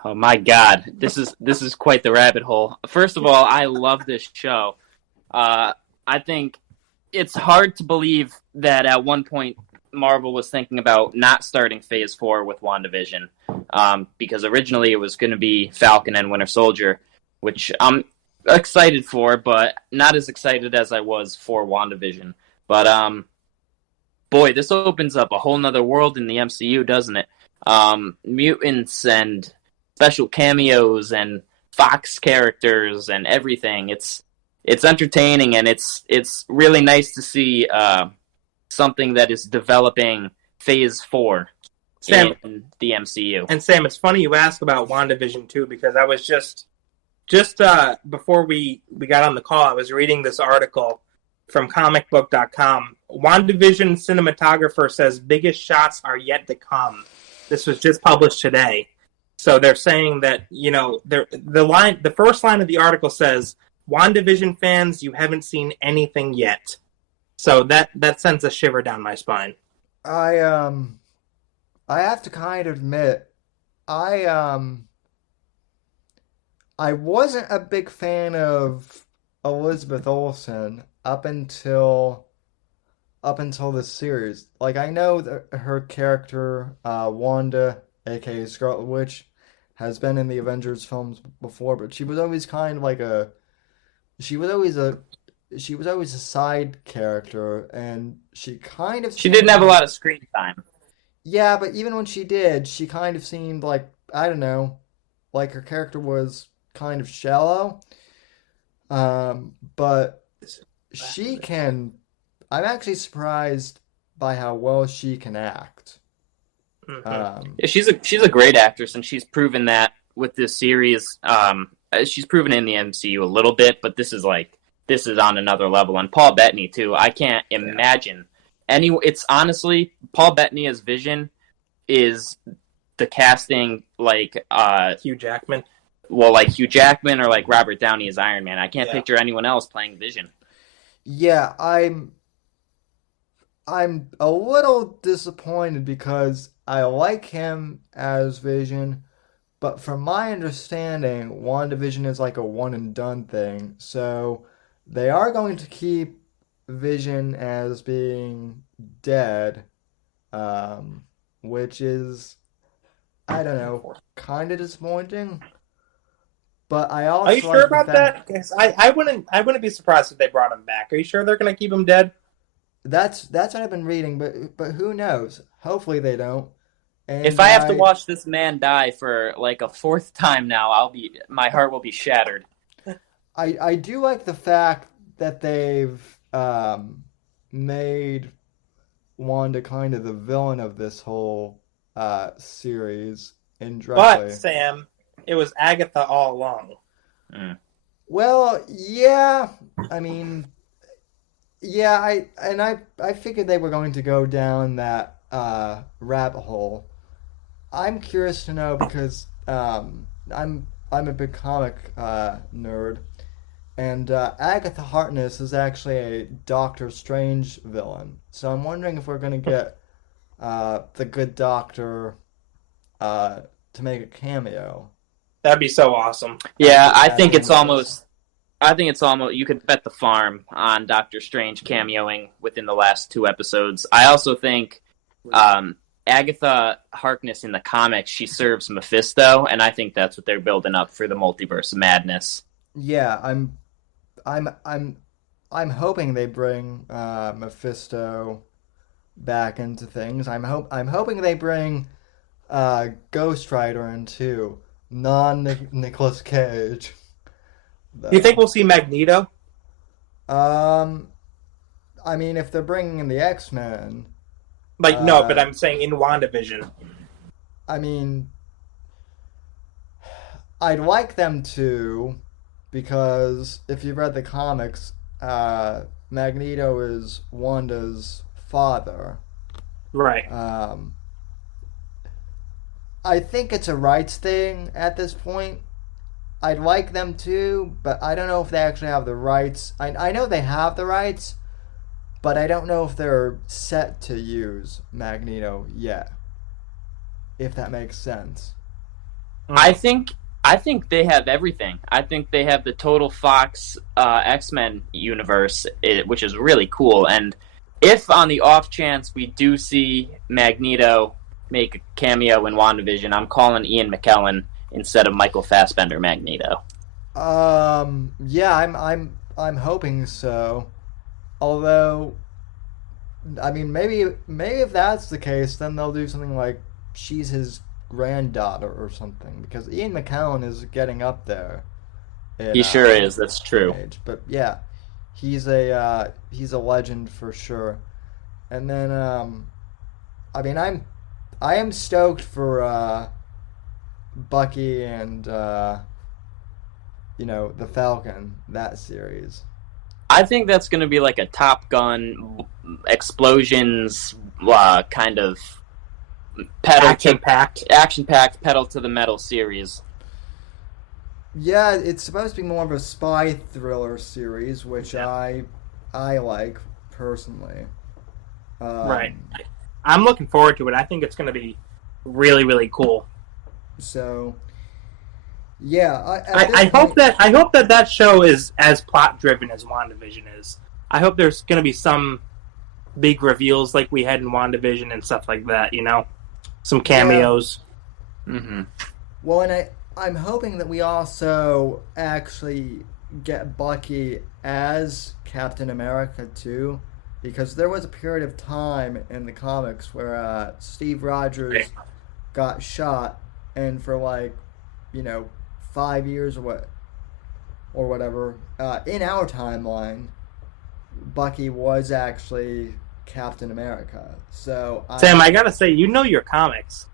Oh my God, this is quite the rabbit hole. First of all, I love this show. I think it's hard to believe that at one point Marvel was thinking about not starting Phase 4 with WandaVision, because originally it was going to be Falcon and Winter Soldier, which I'm excited for, but not as excited as I was for WandaVision. But boy, this opens up a whole nother world in the MCU, doesn't it? Mutants and special cameos and Fox characters and everything. It's entertaining, and it's really nice to see something that is developing Phase 4 Sam, in the MCU. And Sam, it's funny you ask about WandaVision too, because I was just before we got on the call, I was reading this article from comicbook.com. WandaVision cinematographer says biggest shots are yet to come. This was just published today. So they're saying that, the first line of the article says, WandaVision fans, you haven't seen anything yet. So that sends a shiver down my spine. I have to kind of admit, I wasn't a big fan of Elizabeth Olsen up until this series. Like, I know that her character, Wanda, aka Scarlet Witch, has been in the Avengers films before, but she was always kind of like she was always a side character, and she didn't have a lot of screen time. Yeah, but even when she did, she kind of seemed like, I don't know, like her character was kind of shallow. But I'm actually surprised by how well she can act. Mm-hmm. She's a great actress, and she's proven that with this series. She's proven in the MCU a little bit, but this is on another level. And Paul Bettany too. I can't imagine it's honestly, Paul Bettany as Vision is the casting like Hugh Jackman. Well, like Hugh Jackman or like Robert Downey as Iron Man. I can't picture anyone else playing Vision. Yeah, I'm a little disappointed because I like him as Vision, but from my understanding, WandaVision is like a one and done thing. So they are going to keep Vision as being dead, which is, I don't know, kind of disappointing. But I also are you sure about that? Because I wouldn't be surprised if they brought him back. Are you sure they're going to keep him dead? That's what I've been reading, but who knows? Hopefully they don't. And if I have to watch this man die for like a fourth time now, my heart will be shattered. I do like the fact that they've made Wanda kind of the villain of this whole series indirectly. But Sam, it was Agatha all along. Mm. Well, yeah. I mean, Yeah, I figured they were going to go down that rabbit hole. I'm curious to know because I'm a big comic nerd, and Agatha Harkness is actually a Doctor Strange villain. So I'm wondering if we're going to get the Good Doctor to make a cameo. That'd be so awesome. Yeah, I think it's almost. You could bet the farm on Doctor Strange cameoing within the last 2 episodes. I also think Agatha Harkness in the comics, she serves Mephisto, and I think that's what they're building up for the Multiverse of Madness. Yeah, I'm hoping they bring Mephisto back into things. I'm hoping they bring Ghost Rider in too, non-Nicolas Cage. Do you think we'll see Magneto? I mean, if they're bringing in the X-Men, No, but I'm saying in WandaVision. I mean, I'd like them to, because if you've read the comics, Magneto is Wanda's father. Right. I think it's a rights thing at this point. I'd like them to, but I don't know if they actually have the rights. I know they have the rights, but I don't know if they're set to use Magneto yet. If that makes sense. I think they have everything. I think they have the total Fox X-Men universe, which is really cool. And if on the off chance we do see Magneto make a cameo in WandaVision, I'm calling Ian McKellen instead of Michael Fassbender Magneto. Yeah, I'm hoping so. Although, I mean, maybe if that's the case, then they'll do something like she's his granddaughter or something, because Ian McKellen is getting up there. He sure is. That's true. Age. But yeah, he's a legend for sure. And then, I mean, I am stoked for Bucky and the Falcon, that series. I think that's going to be like a Top Gun explosions kind of action-packed, pedal to the metal series. Yeah, it's supposed to be more of a spy thriller series, which I like personally. Right. I'm looking forward to it. I think it's going to be really, really cool. So, yeah, I hope that show is as plot driven as WandaVision is. I hope there's going to be some big reveals like we had in WandaVision and stuff like that. Some cameos. Yeah. Mm-hmm. Well, and I'm hoping that we also actually get Bucky as Captain America too, because there was a period of time in the comics where Steve Rogers got shot, and for 5 years or whatever, in our timeline, Bucky was actually Captain America. So Sam, I gotta say, your comics.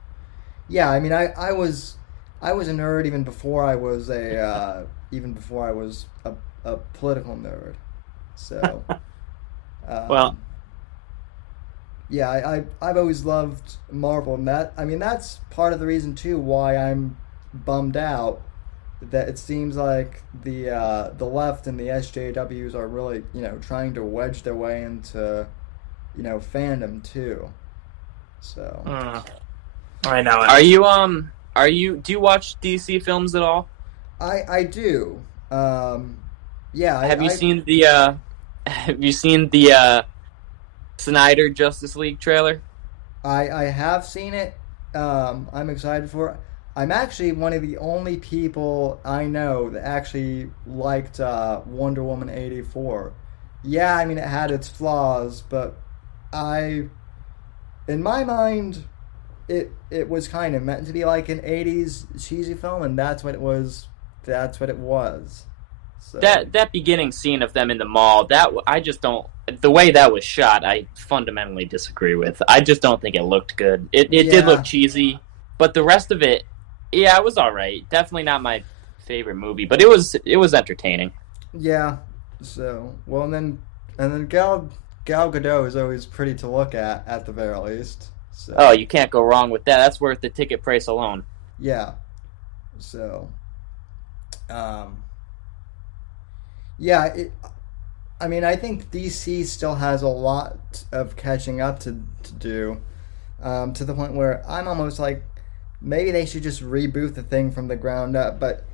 Yeah, I mean, I was a nerd even before I was a political nerd. So, well, yeah, I've always loved Marvel, and that's part of the reason too why I'm bummed out that it seems like the left and the SJWs are really trying to wedge their way into fandom too. So I know. Do you watch DC films at all? I do. Yeah. Have you seen the Snyder Justice League trailer? I have seen it. I'm excited for it. I'm actually one of the only people I know that actually liked Wonder Woman 84. Yeah, I mean, it had its flaws, but in my mind, it was kind of meant to be like an 80s cheesy film, and that's what it was. So. That beginning scene of them in the mall, I just don't. The way that was shot, I fundamentally disagree with. I just don't think it looked good. It did look cheesy, but the rest of it, yeah, it was all right. Definitely not my favorite movie, but it was entertaining. Yeah. So, well, and then And then Gal Gadot is always pretty to look at the very least. So, Oh, you can't go wrong with that. That's worth the ticket price alone. yeah. So, yeah. I mean, I think DC still has a lot of catching up to do, to the point where I'm almost like, maybe they should just reboot the thing from the ground up. But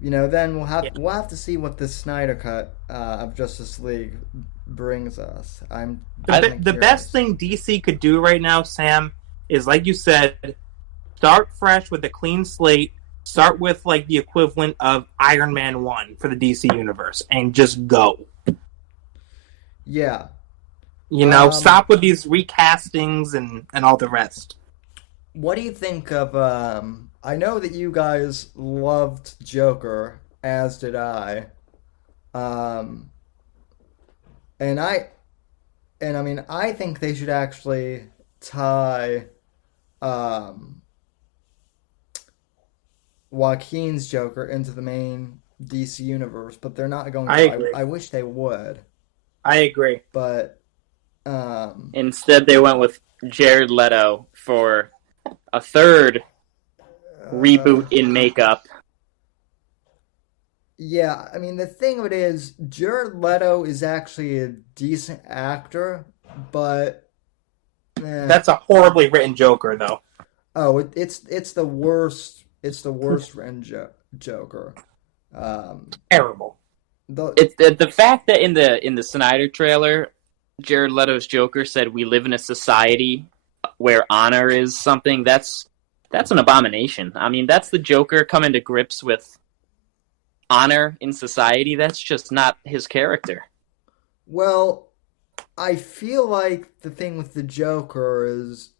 then we'll have to see what the Snyder Cut of Justice League brings us. The best thing DC could do right now, Sam, is like you said, start fresh with a clean slate. Start with like the equivalent of Iron Man 1 for the DC universe, and just go. Yeah. Stop with these recastings and all the rest. What do you think of, I know that you guys loved Joker, as did I. And I mean, I think they should actually tie, Joaquin's Joker into the main DC universe, but they're not going to. I agree. I wish they would. I agree. But, Instead, they went with Jared Leto for a third reboot in makeup. Yeah, I mean, the thing of it is, Jared Leto is actually a decent actor, but that's a horribly written Joker, though. Oh, it's the worst. It's the worst written Joker. Terrible. It's the fact that in the Snyder trailer, Jared Leto's Joker said, "We live in a society where honor is something." That's an abomination. I mean, that's the Joker coming to grips with honor in society. That's just not his character. Well, I feel like the thing with the Joker is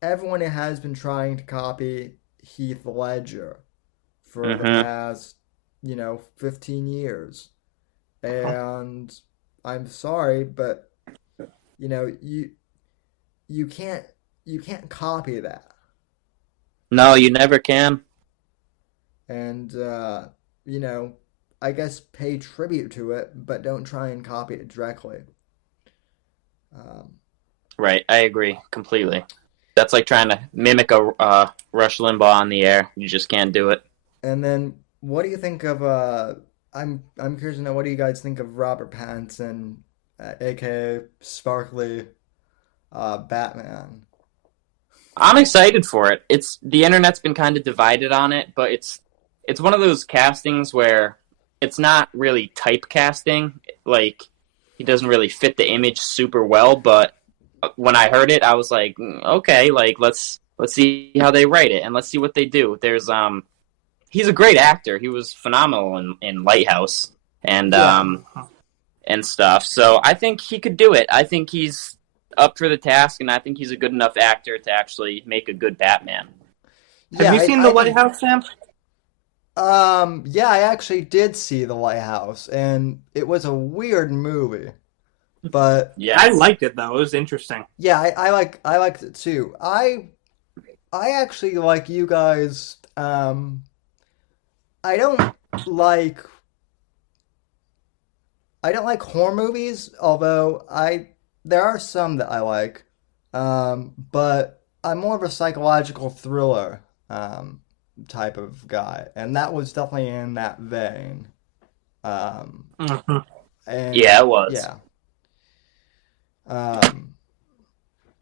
everyone has been trying to copy Heath Ledger for the past, 15 years. And I'm sorry, but you can't copy that. No, you never can. And I guess pay tribute to it, but don't try and copy it directly. Right, I agree completely. That's like trying to mimic a Rush Limbaugh on the air. You just can't do it. And then, what do you think of? I'm curious to know, what do you guys think of Robert Pattinson, aka Sparkly Batman? I'm excited for it. The internet's been kind of divided on it, but it's one of those castings where it's not really typecasting. Like, he doesn't really fit the image super well, but when I heard it, I was like, okay, like let's see how they write it and let's see what they do. There's he's a great actor. He was phenomenal in Lighthouse and stuff. So I think he could do it. I think he's up for the task, and I think he's a good enough actor to actually make a good Batman. Have you seen The Lighthouse, Sam? Yeah, I actually did see The Lighthouse, and it was a weird movie. But yeah, I liked it though. It was interesting. Yeah, I liked it too. I actually, like you guys, I don't like horror movies, although there are some that I like. But I'm more of a psychological thriller type of guy, and that was definitely in that vein. And yeah, it was. Yeah.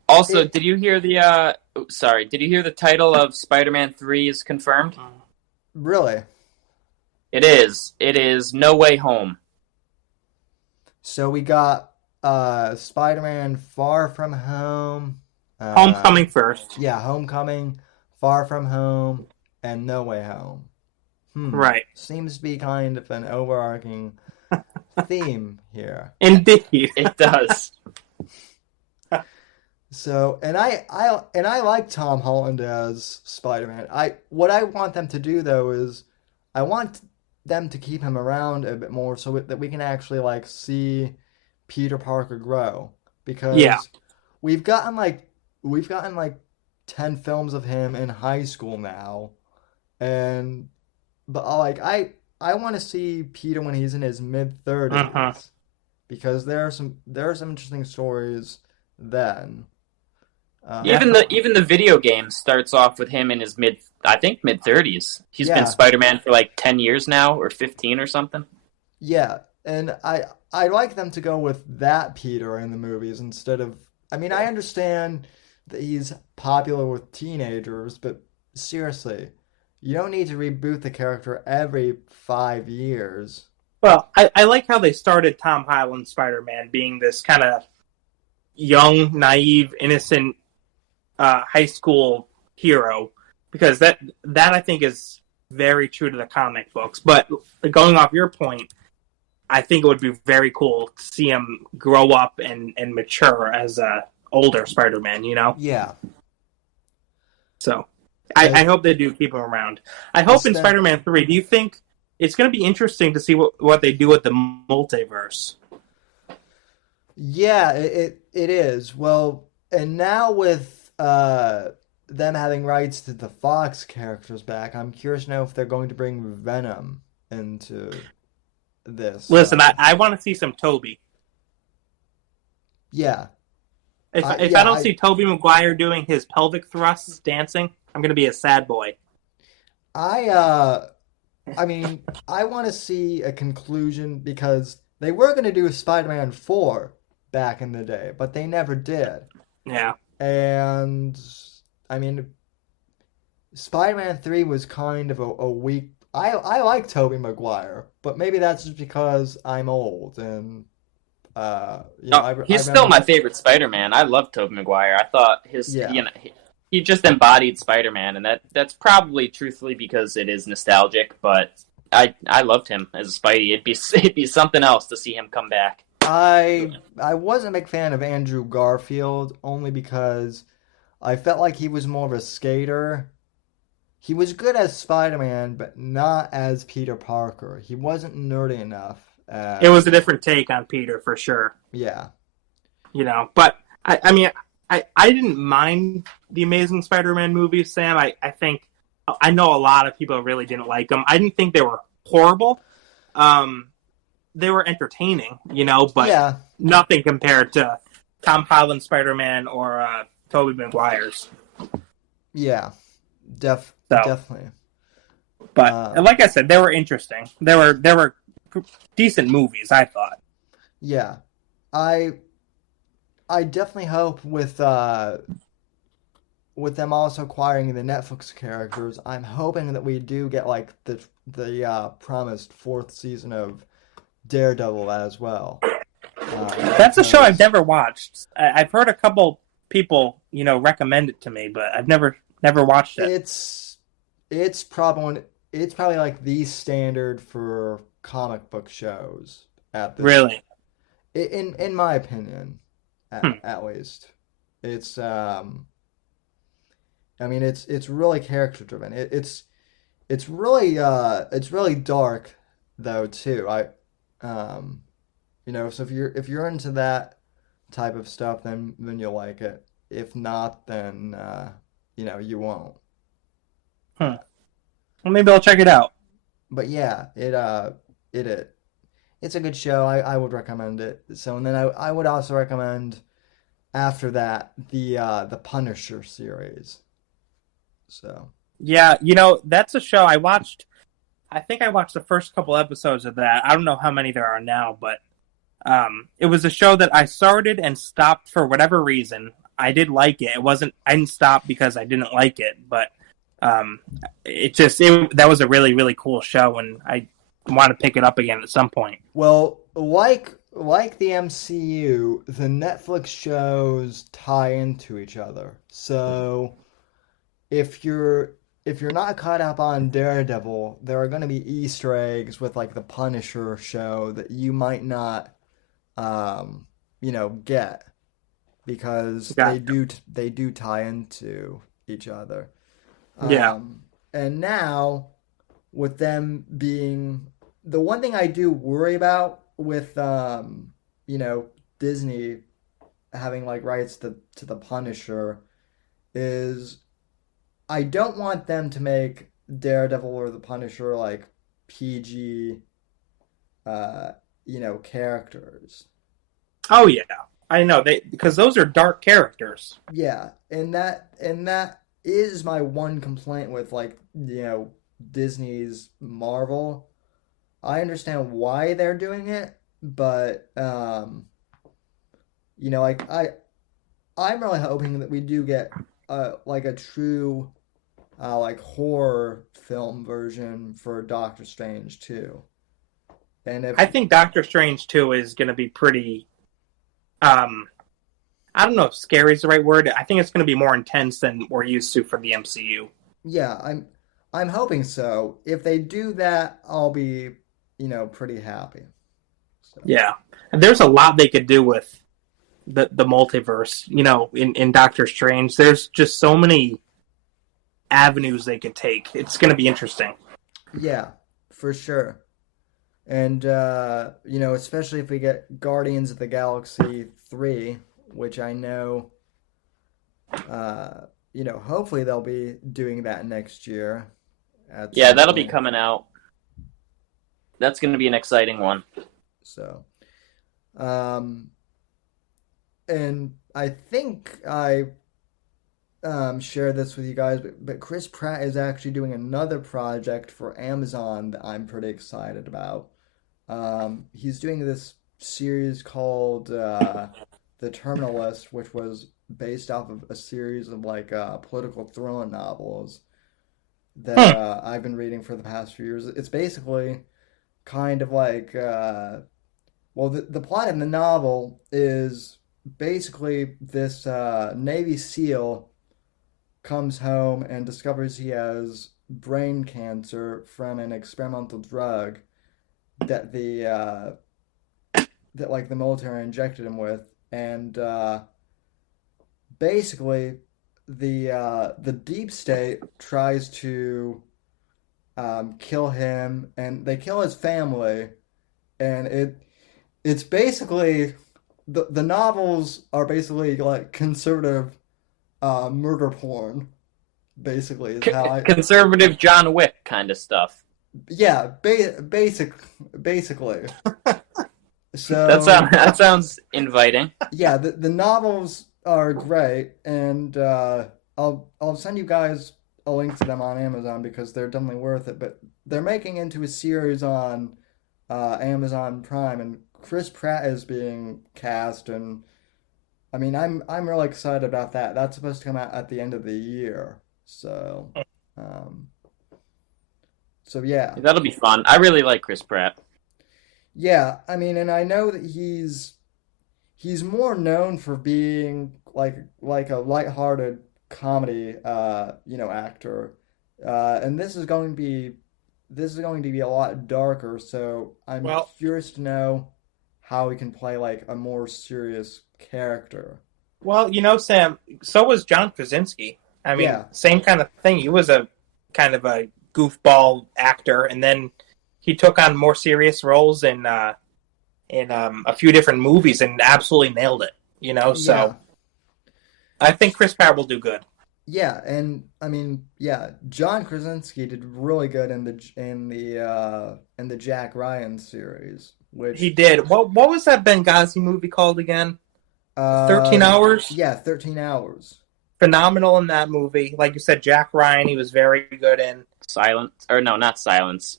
Also, did you hear the title of Spider-Man 3 is confirmed? Really? It is No Way Home. So we got Spider-Man Far From Home. Homecoming first. Yeah, Homecoming, Far From Home, and No Way Home. Right. Seems to be kind of an overarching theme here. Indeed. It does. So, and I like Tom Holland as Spider-Man. What I want them to do though is I want them to keep him around a bit more so that we can actually like see Peter Parker grow, because we've gotten like 10 films of him in high school now, but like I want to see Peter when he's in his mid-30s. because there are some interesting stories then. Even the video game starts off with him in his mid 30s. He's been Spider-Man for like 10 years now, or 15 or something. Yeah, and I like them to go with that Peter in the movies instead of. I mean, I understand that he's popular with teenagers, but seriously, you don't need to reboot the character every 5 years. Well, I like how they started Tom Holland's Spider-Man being this kind of young, naive, innocent high school hero, because that I think is very true to the comic books. But going off your point, I think it would be very cool to see him grow up and mature as a older Spider-Man, you know? Yeah. So, I hope they do keep him around. I hope in Spider-Man 3, do you think it's going to be interesting to see what they do with the multiverse? Yeah, it is. Well, and now with them having rights to the Fox characters back, I'm curious to know if they're going to bring Venom into this. Listen, I want to see some Toby. Yeah. If I don't see Tobey Maguire doing his pelvic thrusts dancing, I'm going to be a sad boy. I mean, I want to see a conclusion, because they were going to do Spider-Man 4 back in the day, but they never did. Yeah. And, I mean, Spider-Man 3 was kind of a weak. I like Tobey Maguire, but maybe that's just because I'm old and he's still my favorite Spider-Man. I love Tobey Maguire. I thought he just embodied Spider-Man, and that's probably truthfully because it is nostalgic. But I loved him as a Spidey. It'd be something else to see him come back. I wasn't a big fan of Andrew Garfield, only because I felt like he was more of a skater. He was good as Spider-Man, but not as Peter Parker. He wasn't nerdy enough. It was a different take on Peter, for sure. Yeah. You know, but, I mean, I didn't mind the Amazing Spider-Man movies, Sam. I know a lot of people really didn't like them. I didn't think they were horrible. They were entertaining, you know, but nothing compared to Tom Holland's Spider-Man or Tobey Maguire's. Yeah. Definitely. But like I said, they were interesting. They were decent movies, I thought. Yeah. I definitely hope with them also acquiring the Netflix characters, I'm hoping that we do get like the promised 4th season of Daredevil as well. That's a show I've never watched. I've heard a couple people, recommend it to me, but I've never watched it. It's probably like the standard for comic book shows at this. Really? In my opinion, at least. It's it's really character driven. It's really dark though too. So if you're into that type of stuff, then you'll like it. If not, then you won't. Well, maybe I'll check it out. But yeah, it's a good show. I would recommend it. So, and then I would also recommend after that the Punisher series. So yeah, that's a show I watched. I think I watched the first couple episodes of that. I don't know how many there are now, but it was a show that I started and stopped for whatever reason. I did like it. I didn't stop because I didn't like it, but that was a really, really cool show, and I want to pick it up again at some point. Well, like the MCU, the Netflix shows tie into each other. So if you're not caught up on Daredevil, there are going to be Easter eggs with like the Punisher show that you might not get, because they do tie into each other. And now with them being, the one thing I do worry about with Disney having like rights to the Punisher is I don't want them to make Daredevil or the Punisher like PG characters. Oh yeah, I know because those are dark characters. Yeah, and that is my one complaint with Disney's Marvel. I understand why they're doing it, but I'm really hoping that we do get a true horror film version for Doctor Strange too. And I think Doctor Strange 2 is going to be pretty. I don't know if scary is the right word. I think it's going to be more intense than we're used to from the MCU. Yeah, I'm hoping so. If they do that, I'll be, pretty happy. So. Yeah, and there's a lot they could do with the multiverse. In Doctor Strange, there's just so many avenues they could take. It's going to be interesting. Yeah, for sure. And especially if we get Guardians of the Galaxy 3, which I know, hopefully they'll be doing that next year. Yeah, that'll be coming out. That's going to be an exciting one. So, and I think I shared this with you guys, but Chris Pratt is actually doing another project for Amazon that I'm pretty excited about. He's doing this series called The Terminal List, which was based off of a series of political thriller novels that I've been reading for the past few years. It's basically kind of the plot in the novel is basically this Navy SEAL comes home and discovers he has brain cancer from an experimental drug that the military injected him with, and basically the deep state tries to kill him, and they kill his family, and it's basically the novels are basically conservative murder porn, basically is how conservative John Wick kind of stuff. Yeah, basically. So that sounds inviting. Yeah, the novels are great, and I'll send you guys a link to them on Amazon because they're definitely worth it. But they're making into a series on Amazon Prime, and Chris Pratt is being cast, and I mean I'm really excited about that. That's supposed to come out at the end of the year, so yeah. That'll be fun. I really like Chris Pratt. Yeah, I mean, and I know that he's more known for being like a lighthearted comedy actor. And this is going to be a lot darker, so I'm curious to know how he can play a more serious character. Well, Sam, so was John Krasinski. I mean, Same kind of thing. He was a kind of a goofball actor, and then he took on more serious roles in a few different movies and absolutely nailed it. So I think Chris Pratt will do good. Yeah, and I mean, John Krasinski did really good in the Jack Ryan series, which he did. What was that Benghazi movie called again? 13 Hours? Yeah, 13 Hours. Phenomenal in that movie. Like you said, Jack Ryan, he was very good in not Silence.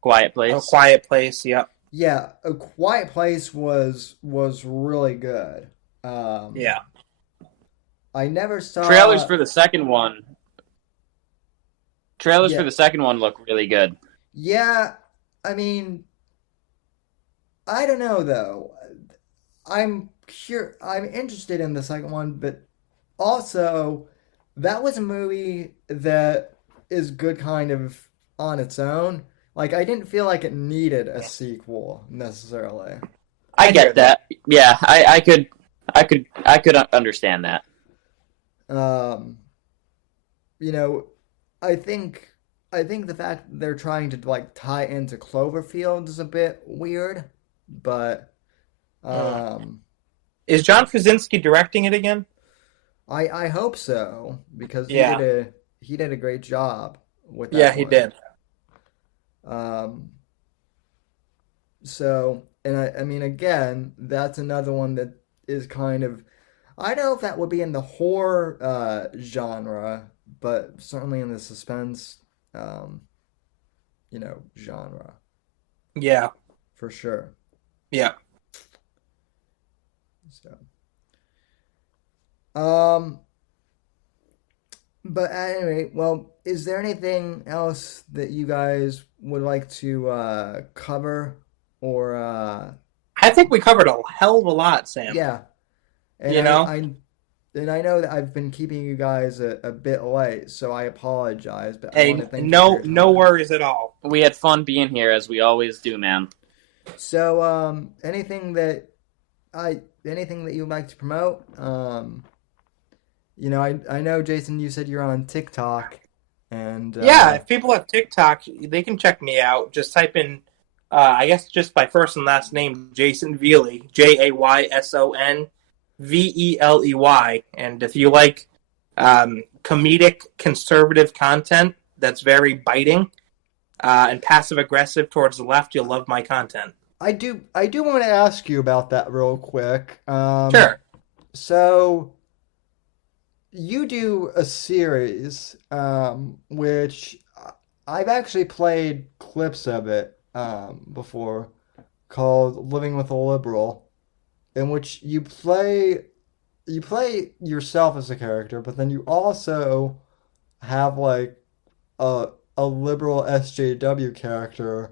Quiet Place. Oh, Quiet Place, yep. Yeah, A Quiet Place was really good. Yeah. I never saw trailers for the second one. For the second one look really good. Yeah, I mean, I don't know though. I'm interested in the second one, but also that was a movie that is good kind of on its own. I didn't feel like it needed a sequel necessarily. I get that. Yeah, I could understand that. I think the fact that they're trying to tie into Cloverfield is a bit weird, but is John Krasinski directing it again? I hope so, because he did a great job with that. Yeah, he did. So and I mean, again, that's another one that is kind of, I don't know if that would be in the horror genre, but certainly in the suspense, genre Yeah. for sure. Yeah. So, but anyway, well, is there anything else that you guys would like to cover or I think we covered a hell of a lot, Sam. yeah? And You know? I know that I've been keeping you guys a bit late, so I apologize. But I Hey, want to thank you for your no time. worries at all. We had fun being here, as we always do, man. So, anything that you'd like to promote? I know, Jason, you said you're on TikTok, and Yeah, if people have TikTok, they can check me out. Just type in, I guess, just my first and last name, Jayson Veley, JaysonVeley. And if you like comedic, conservative content that's very biting and passive aggressive towards the left, you'll love my content. I do want to ask you about that real quick. Sure. So you do a series, which I've actually played clips of it before, called "Living with a Liberal," in which you play yourself as a character, but then you also have like a liberal SJW character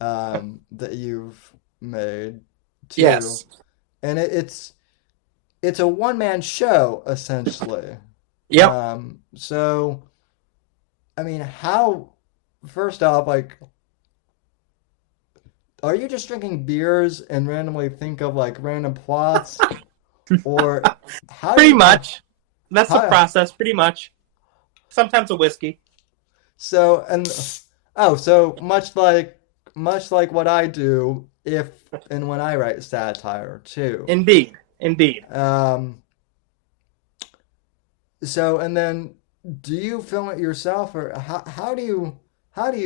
that you've made too. Yes. And it's a one-man show essentially. Yep. So I mean, first off, like, are you just drinking beers and randomly think of like random plots? Or how Pretty much. That's the process, pretty much. Sometimes a whiskey. So much like what I do if and when I write satire too. Indeed. So, and then do you film it yourself, or how do you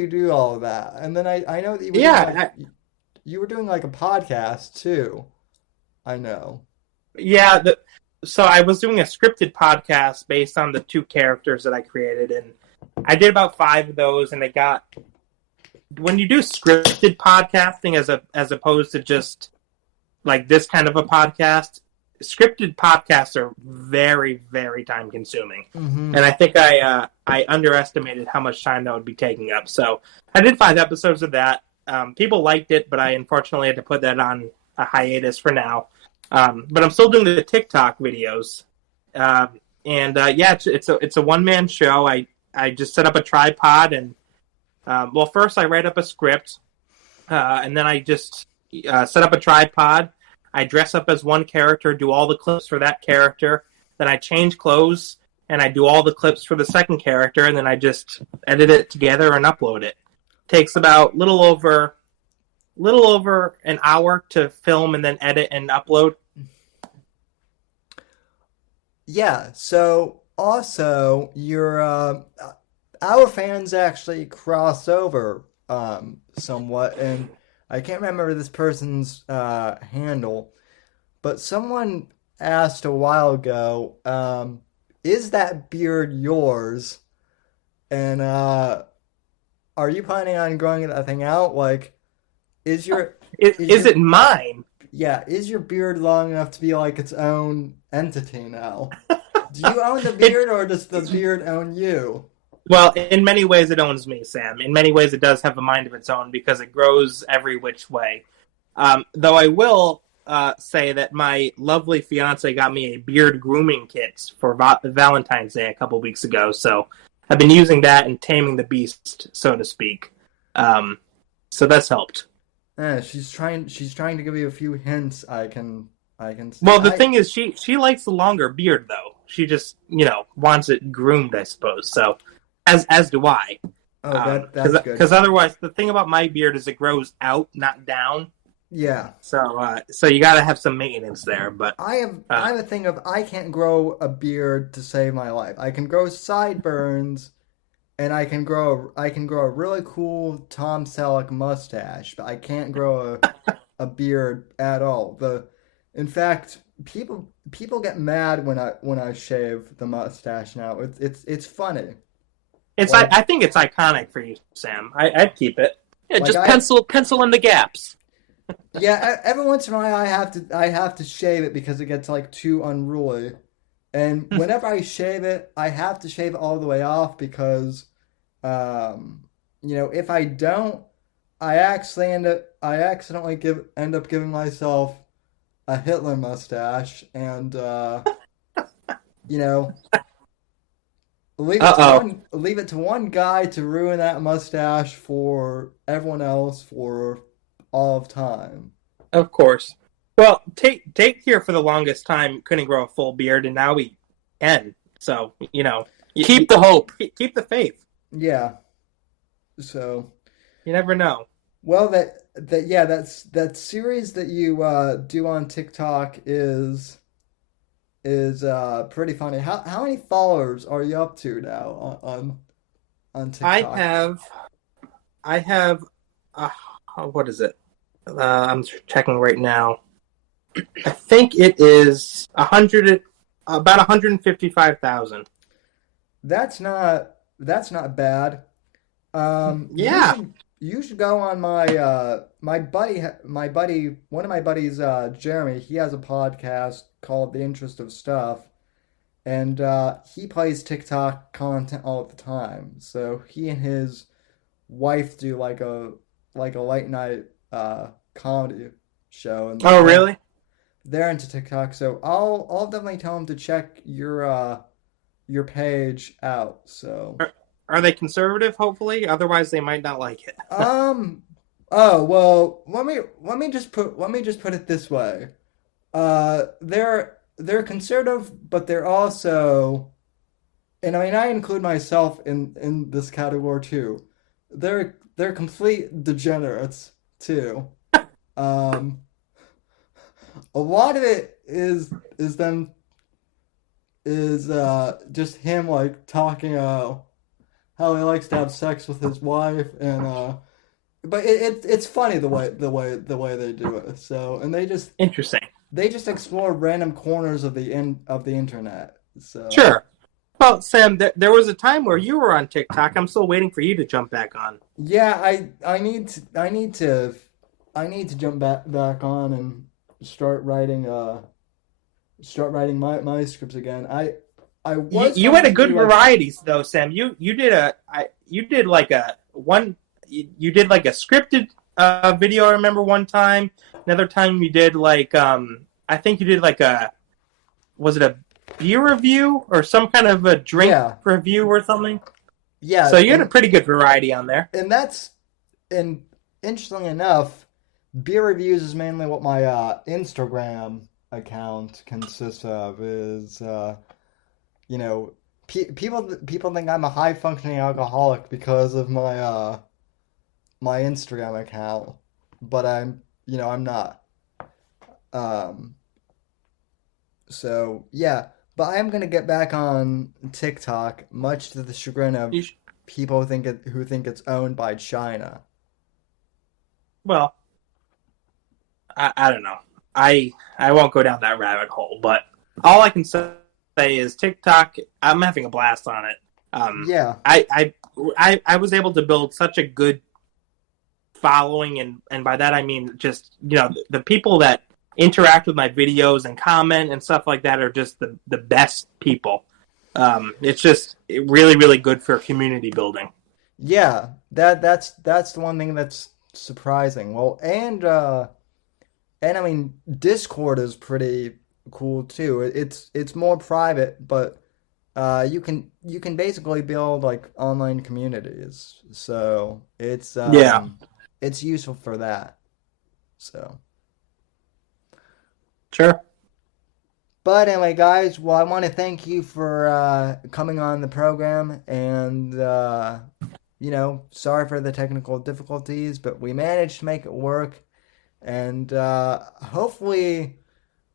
do all of that? And then I know that you were doing like a podcast too. I know. Yeah, so I was doing a scripted podcast based on the 2 characters that I created, and I did about 5 of those, and when you do scripted podcasting as opposed to just like this kind of a podcast, scripted podcasts are very, very time consuming. Mm-hmm. And I think I underestimated how much time that would be taking up. So I did 5 episodes of that. People liked it, but I unfortunately had to put that on a hiatus for now. But I'm still doing the TikTok videos. It's a one-man show. I just set up a tripod and first I write up a script, and then I just set up a tripod. I dress up as one character, do all the clips for that character. Then I change clothes, and I do all the clips for the second character, and then I just edit it together and upload it. Takes about little over an hour to film and then edit and upload. Yeah. So also, our fans actually cross over somewhat, and I can't remember this person's handle, but someone asked a while ago, is that beard yours? And are you planning on growing that thing out? Like, is it mine? Yeah, is your beard long enough to be like its own entity now? Do you own the beard, or does the beard own you? Well, in many ways it owns me, Sam. In many ways it does have a mind of its own because it grows every which way. Though I will say that my lovely fiance got me a beard grooming kit for Valentine's Day a couple weeks ago, so I've been using that and taming the beast, so to speak. So that's helped. Yeah, she's trying to give you a few hints. I can see. Well, the thing is, she likes the longer beard, though. She just, wants it groomed, I suppose. So, as do I. Oh, that's good. Because otherwise, the thing about my beard is it grows out, not down. Yeah. So you got to have some maintenance there. But I have a thing of I can't grow a beard to save my life. I can grow sideburns, and I can grow a really cool Tom Selleck mustache, but I can't grow a beard at all. In fact, people get mad when I shave the mustache now. It's funny. I think it's iconic for you, Sam. I'd keep it. Yeah, just pencil in the gaps. Yeah, every once in a while I have to shave it because it gets like too unruly. And whenever I shave it, I have to shave it all the way off because if I don't, I accidentally end up giving myself a Hitler mustache, and leave it to one guy to ruin that mustache for everyone else for all of time. Of course. Well, Tate here for the longest time couldn't grow a full beard, and now he can. So keep the hope, keep the faith. Yeah. So you never know. Well, that series that you do on TikTok is pretty funny. How many followers are you up to now on TikTok? I have what is it? I'm checking right now. I think it is about 155,000. That's not bad. Yeah. You should go on my buddy, one of my buddies, Jeremy. He has a podcast called The Interest of Stuff, and he plays TikTok content all the time. So he and his wife do like a late night comedy show. And oh, really? They're into TikTok, so I'll definitely tell him to check your page out. So. Are they conservative? Hopefully, otherwise they might not like it. Oh well, let me just put it this way. They're conservative, but they're also, and I mean I include myself in this category too. They're complete degenerates too. A lot of it is just him like talking how he likes to have sex with his wife, and but it's funny the way they do it. So, and they just explore random corners of the internet. So sure. Well, Sam, there was a time where you were on TikTok. I'm still waiting for you to jump back on. Yeah, I need to jump back on and start writing my scripts again. You had a good variety though, Sam. You did a scripted video. I remember one time. Another time you did I think you did was it a beer review or some kind of a drink review or something? Yeah. So you had a pretty good variety on there. And interestingly enough, beer reviews is mainly what my Instagram account consists of. Is people think I'm a high functioning alcoholic because of my my Instagram account, but I'm not. So yeah, but I am gonna get back on TikTok, much to the chagrin of people who think it's owned by China. Well, I don't know. I won't go down that rabbit hole, but all I can say is TikTok, I'm having a blast on it. Yeah. I was able to build such a good following, and by that I mean just, the people that interact with my videos and comment and stuff like that are just the best people. It's just really, really good for community building. Yeah, that's the one thing that's surprising. Well, and I mean Discord is pretty cool too. It's more private, but you can basically build like online communities. So it's it's useful for that. So sure. But anyway, guys, well, I want to thank you for coming on the program, and sorry for the technical difficulties, but we managed to make it work, and hopefully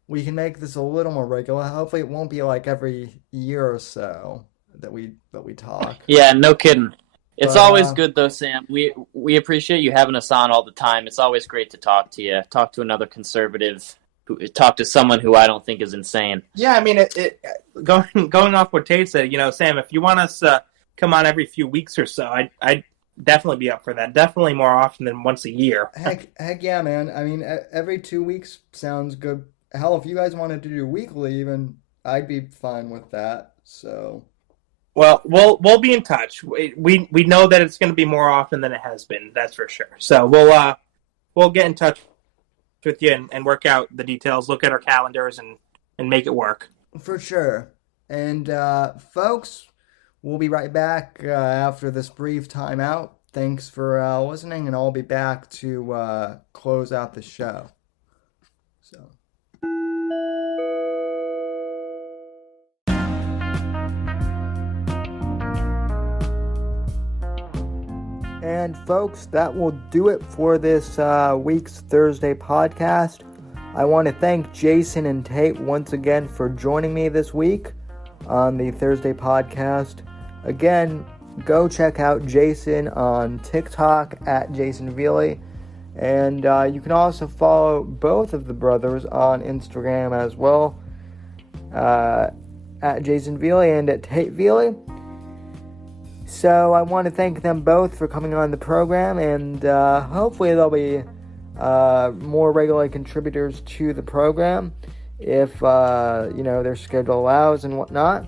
we can make this a little more regular. Hopefully it won't be like every year or so that we talk. Yeah, no kidding. It's But, always good though, Sam. We appreciate you having us on all the time. It's always great to talk to you. Talk to another conservative. Talk to someone who I don't think is insane. Yeah, I mean, going off what Tate said, Sam, if you want us to come on every few weeks or so, I'd definitely be up for that. Definitely more often than once a year. Heck yeah, man. I mean, every 2 weeks sounds good. Hell, if you guys wanted to do weekly, even I'd be fine with that. So, Well, we'll be in touch. We know that it's going to be more often than it has been. That's for sure. So we'll get in touch with you and work out the details. Look at our calendars and make it work. for sure. And folks, we'll be right back after this brief timeout. Thanks for listening, and I'll be back to close out the show. So. And folks, that will do it for this week's Thursday podcast. I want to thank Jayson and Tate once again for joining me this week on the Thursday podcast. Again, go check out Jayson on TikTok at Jayson Veley. And you can also follow both of the brothers on Instagram as well, at Jayson Veley and at Tate Veley. So I want to thank them both for coming on the program, and hopefully they'll be more regular contributors to the program if their schedule allows and whatnot.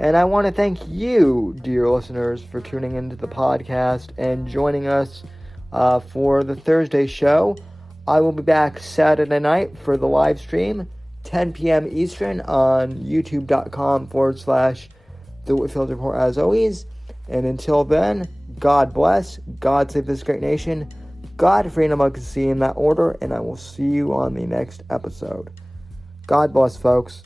And I want to thank you, dear listeners, for tuning into the podcast and joining us for the Thursday show. I will be back Saturday night for the live stream, 10 p.m. Eastern on youtube.com/The Whitfield Report as always. And until then, God bless, God save this great nation, God free and democracy in that order, and I will see you on the next episode. God bless, folks.